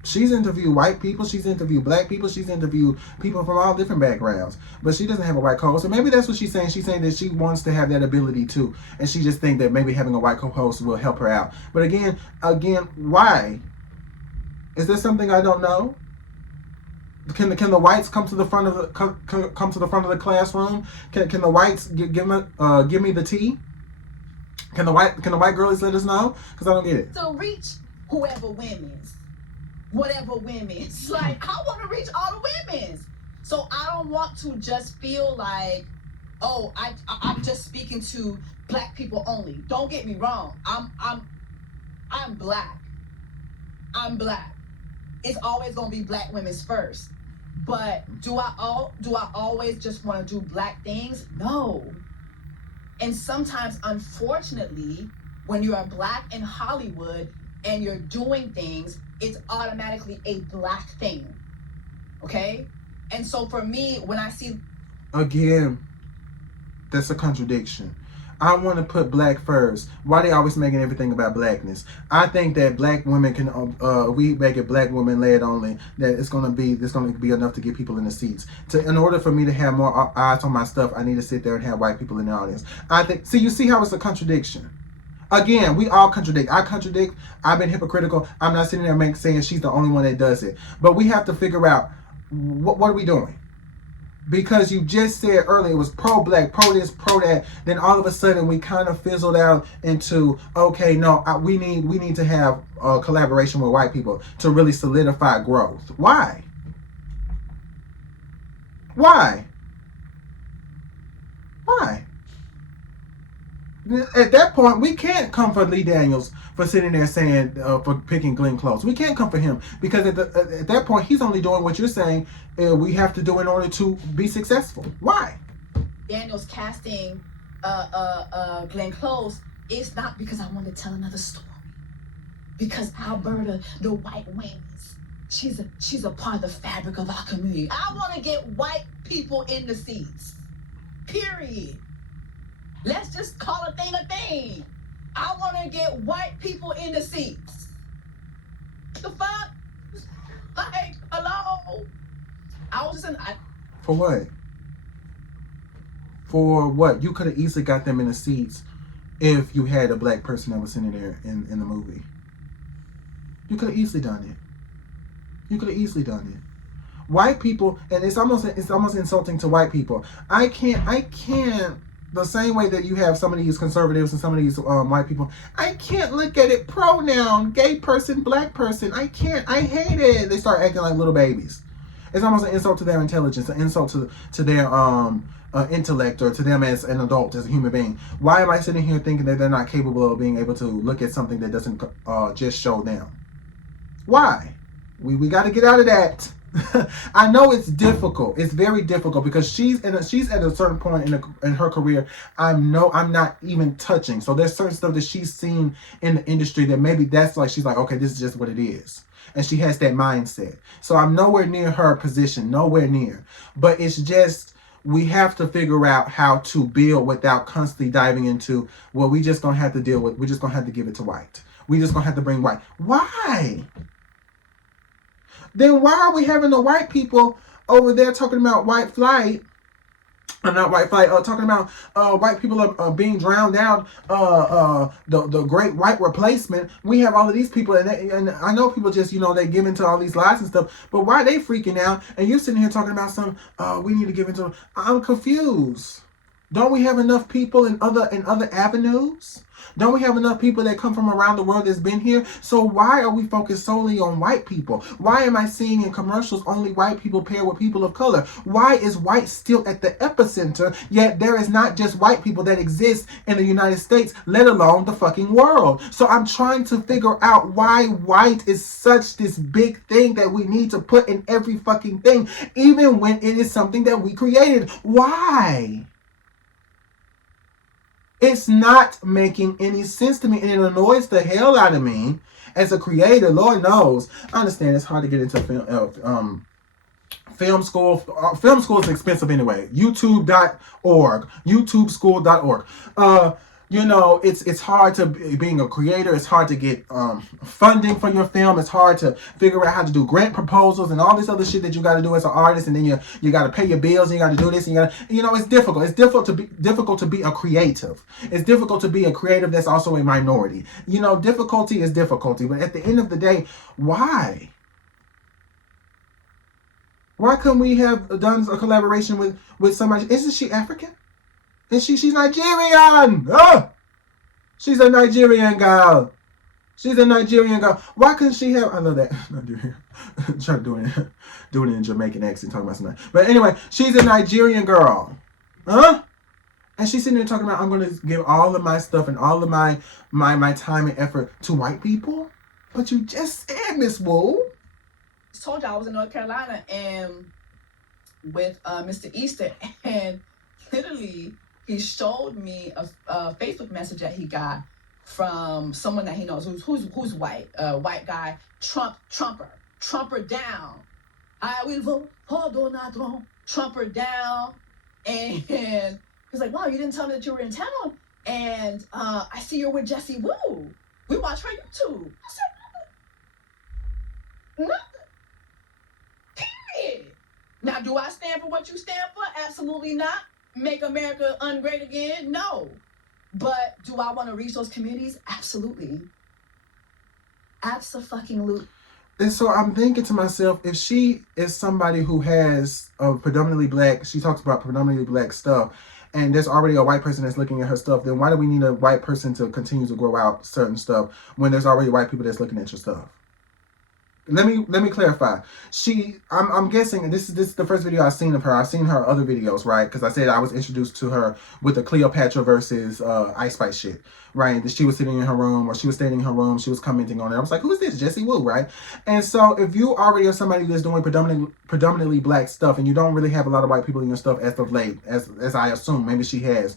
She's interviewed white people, she's interviewed black people, she's interviewed people from all different backgrounds, but she doesn't have a white co-host. So maybe that's what she's saying. She's saying that she wants to have that ability too, and she just thinks that maybe having a white co-host will help her out. But again, why? Is there something I don't know? Can the whites come to the front of the come to the front of the classroom? Can the whites give me the tea? Can the white girlies let us know? Because I don't get it. So reach whoever women's, whatever women's. Like, I want to reach all the women's. So I don't want to just feel like, oh, I'm just speaking to black people only. Don't get me wrong. I'm black. I'm black. It's always gonna be black women's first. But do I always just want to do black things? No. And sometimes, unfortunately, when you are black in Hollywood and you're doing things, it's automatically a black thing. Okay? And so for me, when I see... Again, that's a contradiction. I want to put black first. Why they always making everything about blackness? I think that black women can, we make it black women led only, that it's going to be enough to get people in the seats. In order for me to have more eyes on my stuff, I need to sit there and have white people in the audience. I think, you see how it's a contradiction? Again, we all contradict. I contradict. I've been hypocritical. I'm not sitting there saying she's the only one that does it. But we have to figure out, what are we doing? Because you just said earlier it was pro-black, pro-this, pro-that. Then all of a sudden we kind of fizzled out into, okay, no, we need to have collaboration with white people to really solidify growth. Why? Why? Why? At that point, we can't come for Lee Daniels for sitting there saying, for picking Glenn Close. We can't come for him because at that point, he's only doing what you're saying we have to do in order to be successful. Why? Daniels casting Glenn Close is not because I want to tell another story. Because Alberta, the white wings, she's a part of the fabric of our community. I want to get white people in the seats. Period. Let's just call a thing a thing. I want to get white people in the seats. The fuck? Like, hello? I was just For what? For what? You could have easily got them in the seats if you had a black person that was sitting there in the movie. You could have easily done it. You could have easily done it. White people, and it's almost insulting to white people. I can't. The same way that you have some of these conservatives and some of these white people, I can't look at it pronoun, gay person, black person. I can't. I hate it. They start acting like little babies. It's almost an insult to their intelligence, an insult to their intellect, or to them as an adult, as a human being. Why am I sitting here thinking that they're not capable of being able to look at something that doesn't just show them? Why? We got to get out of that. I know it's difficult. It's very difficult because she's at a certain point in her career. I'm not even touching. So there's certain stuff that she's seen in the industry that maybe that's like she's like, okay, this is just what it is, and she has that mindset. So I'm nowhere near her position, nowhere near. But it's just we have to figure out how to build without constantly diving into, well, we just gonna have to deal with. We're just gonna have to give it to white. We just gonna have to bring white. Why? Then why are we having the white people over there talking about white flight? Not white flight. Talking about white people are being drowned out. The great white replacement. We have all of these people, and I know people just they give into all these lies and stuff. But why are they freaking out? And you're sitting here talking about we need to give into. I'm confused. Don't we have enough people in other avenues? Don't we have enough people that come from around the world that's been here? So why are we focused solely on white people? Why am I seeing in commercials only white people paired with people of color? Why is white still at the epicenter, yet there is not just white people that exist in the United States, let alone the fucking world? So I'm trying to figure out why white is such this big thing that we need to put in every fucking thing, even when it is something that we created. Why? It's not making any sense to me, and it annoys the hell out of me as a creator. Lord knows, I understand it's hard to get into film school. Film school is expensive anyway. YouTube.org, YouTubeschool.org. You know, it's hard to being a creator. It's hard to get funding for your film. It's hard to figure out how to do grant proposals and all this other shit that you got to do as an artist. And then you got to pay your bills and you got to do this and it's difficult. It's difficult to be a creative. It's difficult to be a creative that's also a minority. You know, difficulty is difficulty. But at the end of the day, why? Why couldn't we have done a collaboration with somebody? Isn't she African? And she's Nigerian. Oh, she's a Nigerian girl. She's a Nigerian girl. Why couldn't she have? I love that. Nigerian. I'm trying to do it in a Jamaican accent, talking about something. But anyway, she's a Nigerian girl. Huh? And she's sitting there talking about, I'm going to give all of my stuff and all of my time and effort to white people. But you just said, Miss Wu. I told you I was in North Carolina and with Mr. Easter, and literally he showed me a Facebook message that he got from someone that he knows who's white, white guy, Trumper down. I will vote for Donald Trump, Trumper down. And he's like, wow, you didn't tell me that you were in town. And I see you're with Jessie Wu. We watch her YouTube. I said, nothing. Period. Now, do I stand for what you stand for? Absolutely not. Make America ungreat again? No. But do I want to reach those communities? Absolutely. Abso-fucking-lute. And so I'm thinking to myself, if she is somebody who has a predominantly black, she talks about predominantly black stuff, and there's already a white person that's looking at her stuff, then why do we need a white person to continue to grow out certain stuff when there's already white people that's looking at your stuff? Let me clarify. I'm guessing this is the first video I've seen of her. I've seen her other videos, right? Because I said I was introduced to her with the Cleopatra versus Ice Spice shit, right? That she was sitting in her room, or she was standing in her room, she was commenting on it. I was like, who is this? Jessie Wu, right? And so if you already are somebody that's doing predominantly black stuff, and you don't really have a lot of white people in your stuff as of late, as I assume, maybe she has,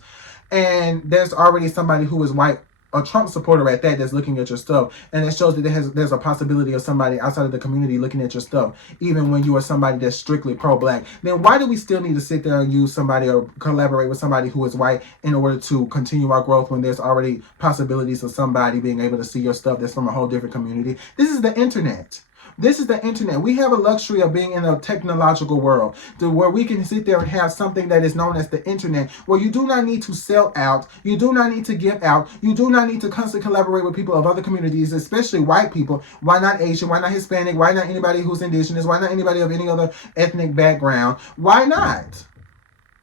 and there's already somebody who is white, a Trump supporter at that, that's looking at your stuff, and it shows that there's a possibility of somebody outside of the community looking at your stuff, even when you are somebody that's strictly pro-black, then why do we still need to sit there and use somebody or collaborate with somebody who is white in order to continue our growth when there's already possibilities of somebody being able to see your stuff that's from a whole different community? This is the internet. This is the internet. We have a luxury of being in a technological world where we can sit there and have something that is known as the internet, where you do not need to sell out, you do not need to give out, you do not need to constantly collaborate with people of other communities, especially white people. Why not Asian? Why not Hispanic? Why not anybody who's indigenous? Why not anybody of any other ethnic background? Why not?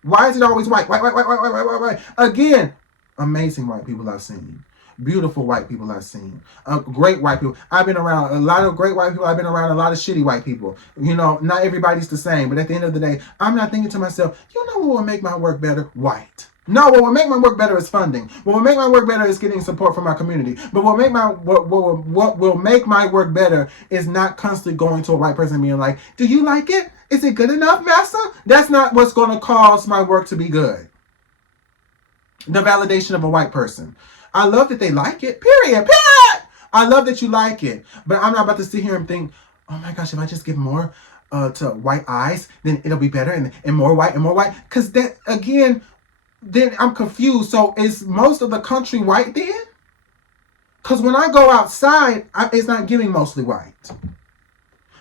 Why is it always white? White? Again, amazing white people I've seen. Beautiful white people I've seen. Great white people. I've been around a lot of great white people. I've been around a lot of shitty white people. You know, not everybody's the same. But at the end of the day, I'm not thinking to myself, you know what will make my work better? White. No, what will make my work better is funding. What will make my work better is getting support from my community. But what will make my work better is not constantly going to a white person and being like, do you like it? Is it good enough, master? That's not what's going to cause my work to be good. The validation of a white person. I love that they like it. Period. I love that you like it. But I'm not about to sit here and think, oh my gosh, if I just give more to white eyes, then it'll be better and more white and more white. Because that, again, then I'm confused. So is most of the country white then? Because when I go outside, it's not giving mostly white.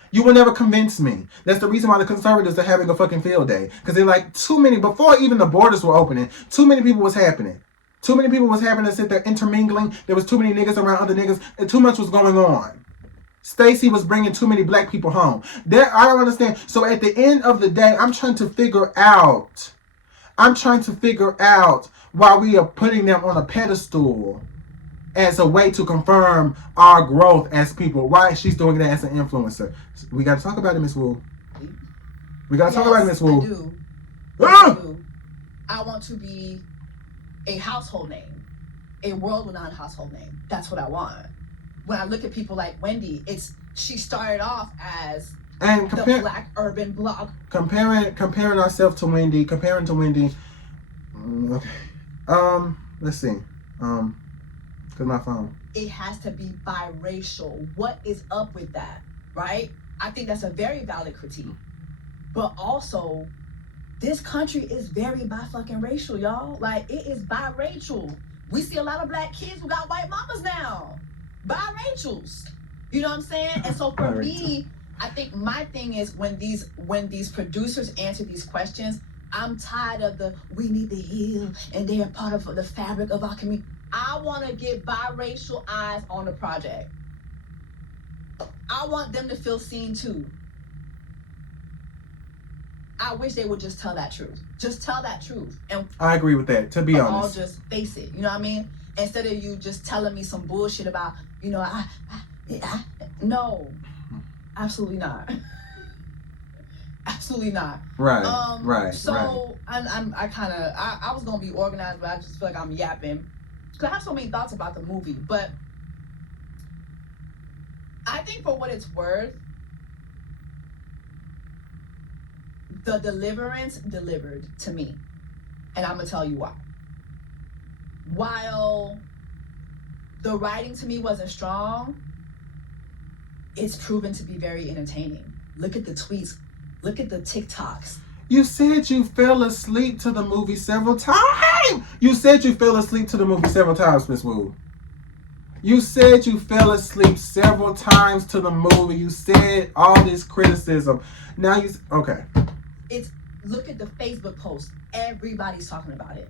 You will never convince me. That's the reason why the conservatives are having a fucking field day. Because they're like, too many, before even the borders were opening, too many people was happening. Too many people was having to sit there intermingling. There was too many niggas around other niggas. And too much was going on. Stacey was bringing too many black people home. I don't understand. So at the end of the day, I'm trying to figure out why we are putting them on a pedestal as a way to confirm our growth as people. Why she's doing that as an influencer. We got to talk about it, Miss Wu. We got to talk about it, Miss Wu. I do. I do. I want to be a household name, a world-renowned household name. That's what I want. When I look at people like Wendy, she started off as the black urban blog. Comparing ourselves to Wendy, Okay. Let's see. Cause my phone. It has to be biracial. What is up with that, right? I think that's a very valid critique. But also, this country is very bi-fucking racial, y'all. Like, it is biracial. We see a lot of black kids who got white mamas now. Biracials. You know what I'm saying? And so for me, I think my thing is when these producers answer these questions, I'm tired of the we need to heal and they are part of the fabric of our community. I want to get biracial eyes on the project. I want them to feel seen too. I wish they would just tell that truth. Just tell that truth. And I agree with that, to be honest. I'll just face it. You know what I mean? Instead of you just telling me some bullshit about, you know, no, absolutely not. Absolutely not. Right, right. So I was gonna be organized, but I just feel like I'm yapping. Cause I have so many thoughts about the movie, but I think for what it's worth, the Deliverance delivered to me, and I'm gonna tell you why. While the writing to me wasn't strong, it's proven to be very entertaining. Look at the tweets. Look at the TikToks. You said you fell asleep to the movie several times. You said you fell asleep to the movie several times, Miss Wu. You said you fell asleep several times to the movie. You said all this criticism. Now you okay. Look at the Facebook post. Everybody's talking about it.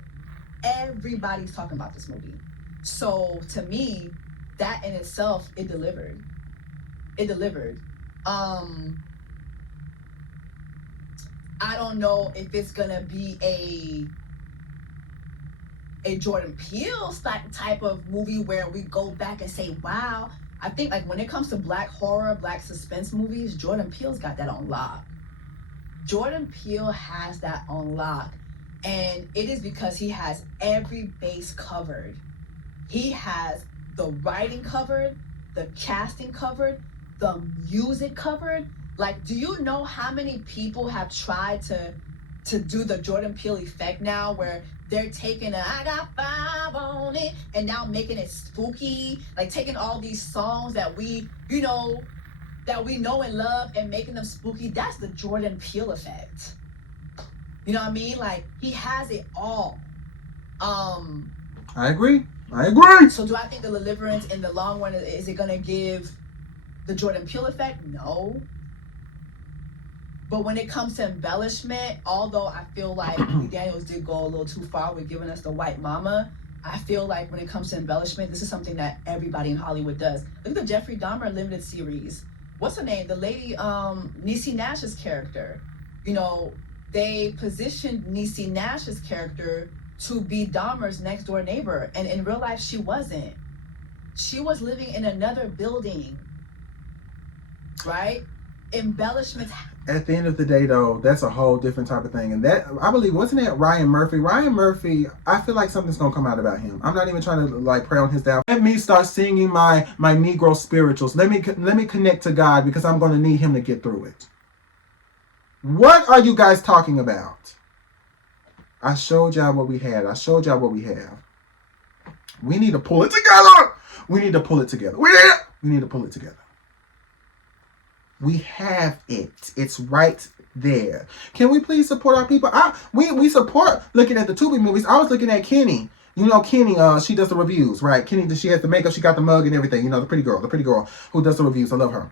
Everybody's talking about this movie. So to me, that in itself, it delivered. It delivered. I don't know if it's gonna be a Jordan Peele type of movie where we go back and say, wow. I think like when it comes to black horror, black suspense movies, Jordan Peele's got that on lock. Jordan Peele has that on lock. And it is because he has every base covered. He has the writing covered, the casting covered, the music covered. Like, do you know how many people have tried to do the Jordan Peele effect now where they're taking I got 5 on it and now making it spooky, like taking all these songs that we know and love and making them spooky? That's the Jordan Peele effect. You know what I mean? Like, he has it all. I agree. So do I think the Deliverance in the long run, is it gonna give the Jordan Peele effect? No. But when it comes to embellishment, although I feel like Daniels did go a little too far with giving us the white mama, I feel like when it comes to embellishment, this is something that everybody in Hollywood does. Look at the Jeffrey Dahmer limited series. What's her name? The lady, Niecy Nash's character. You know, they positioned Niecy Nash's character to be Dahmer's next door neighbor. And in real life, she wasn't. She was living in another building, right? Embellishments. At the end of the day, though, that's a whole different type of thing. And that, I believe, wasn't that Ryan Murphy? Ryan Murphy, I feel like something's going to come out about him. I'm not even trying to, like, pray on his down. Let me start singing my Negro spirituals. Let me connect to God because I'm going to need him to get through it. What are you guys talking about? I showed y'all what we had. I showed y'all what we have. We need to pull it together. We need to pull it together. We need to pull it together. We have it. It's right there. Can we please support our people? We support looking at the Tubi movies. I was looking at Kenny. You know Kenny, she does the reviews, right? Kenny, she has the makeup, she got the mug and everything. You know, the pretty girl who does the reviews. I love her.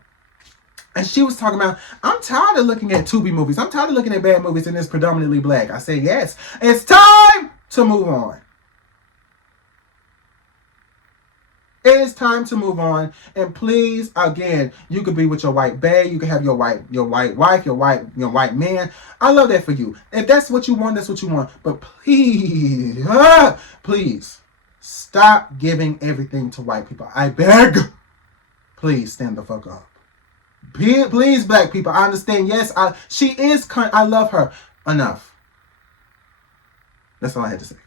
And she was talking about, I'm tired of looking at Tubi movies. I'm tired of looking at bad movies and it's predominantly black. I said, yes, it's time to move on. It is time to move on. And please, again, you could be with your white bae. You can have your white wife, your white man. I love that for you. If that's what you want, that's what you want. But please, please stop giving everything to white people. I beg. Please stand the fuck up. Please, black people. I understand. Yes, she is. I love her enough. That's all I had to say.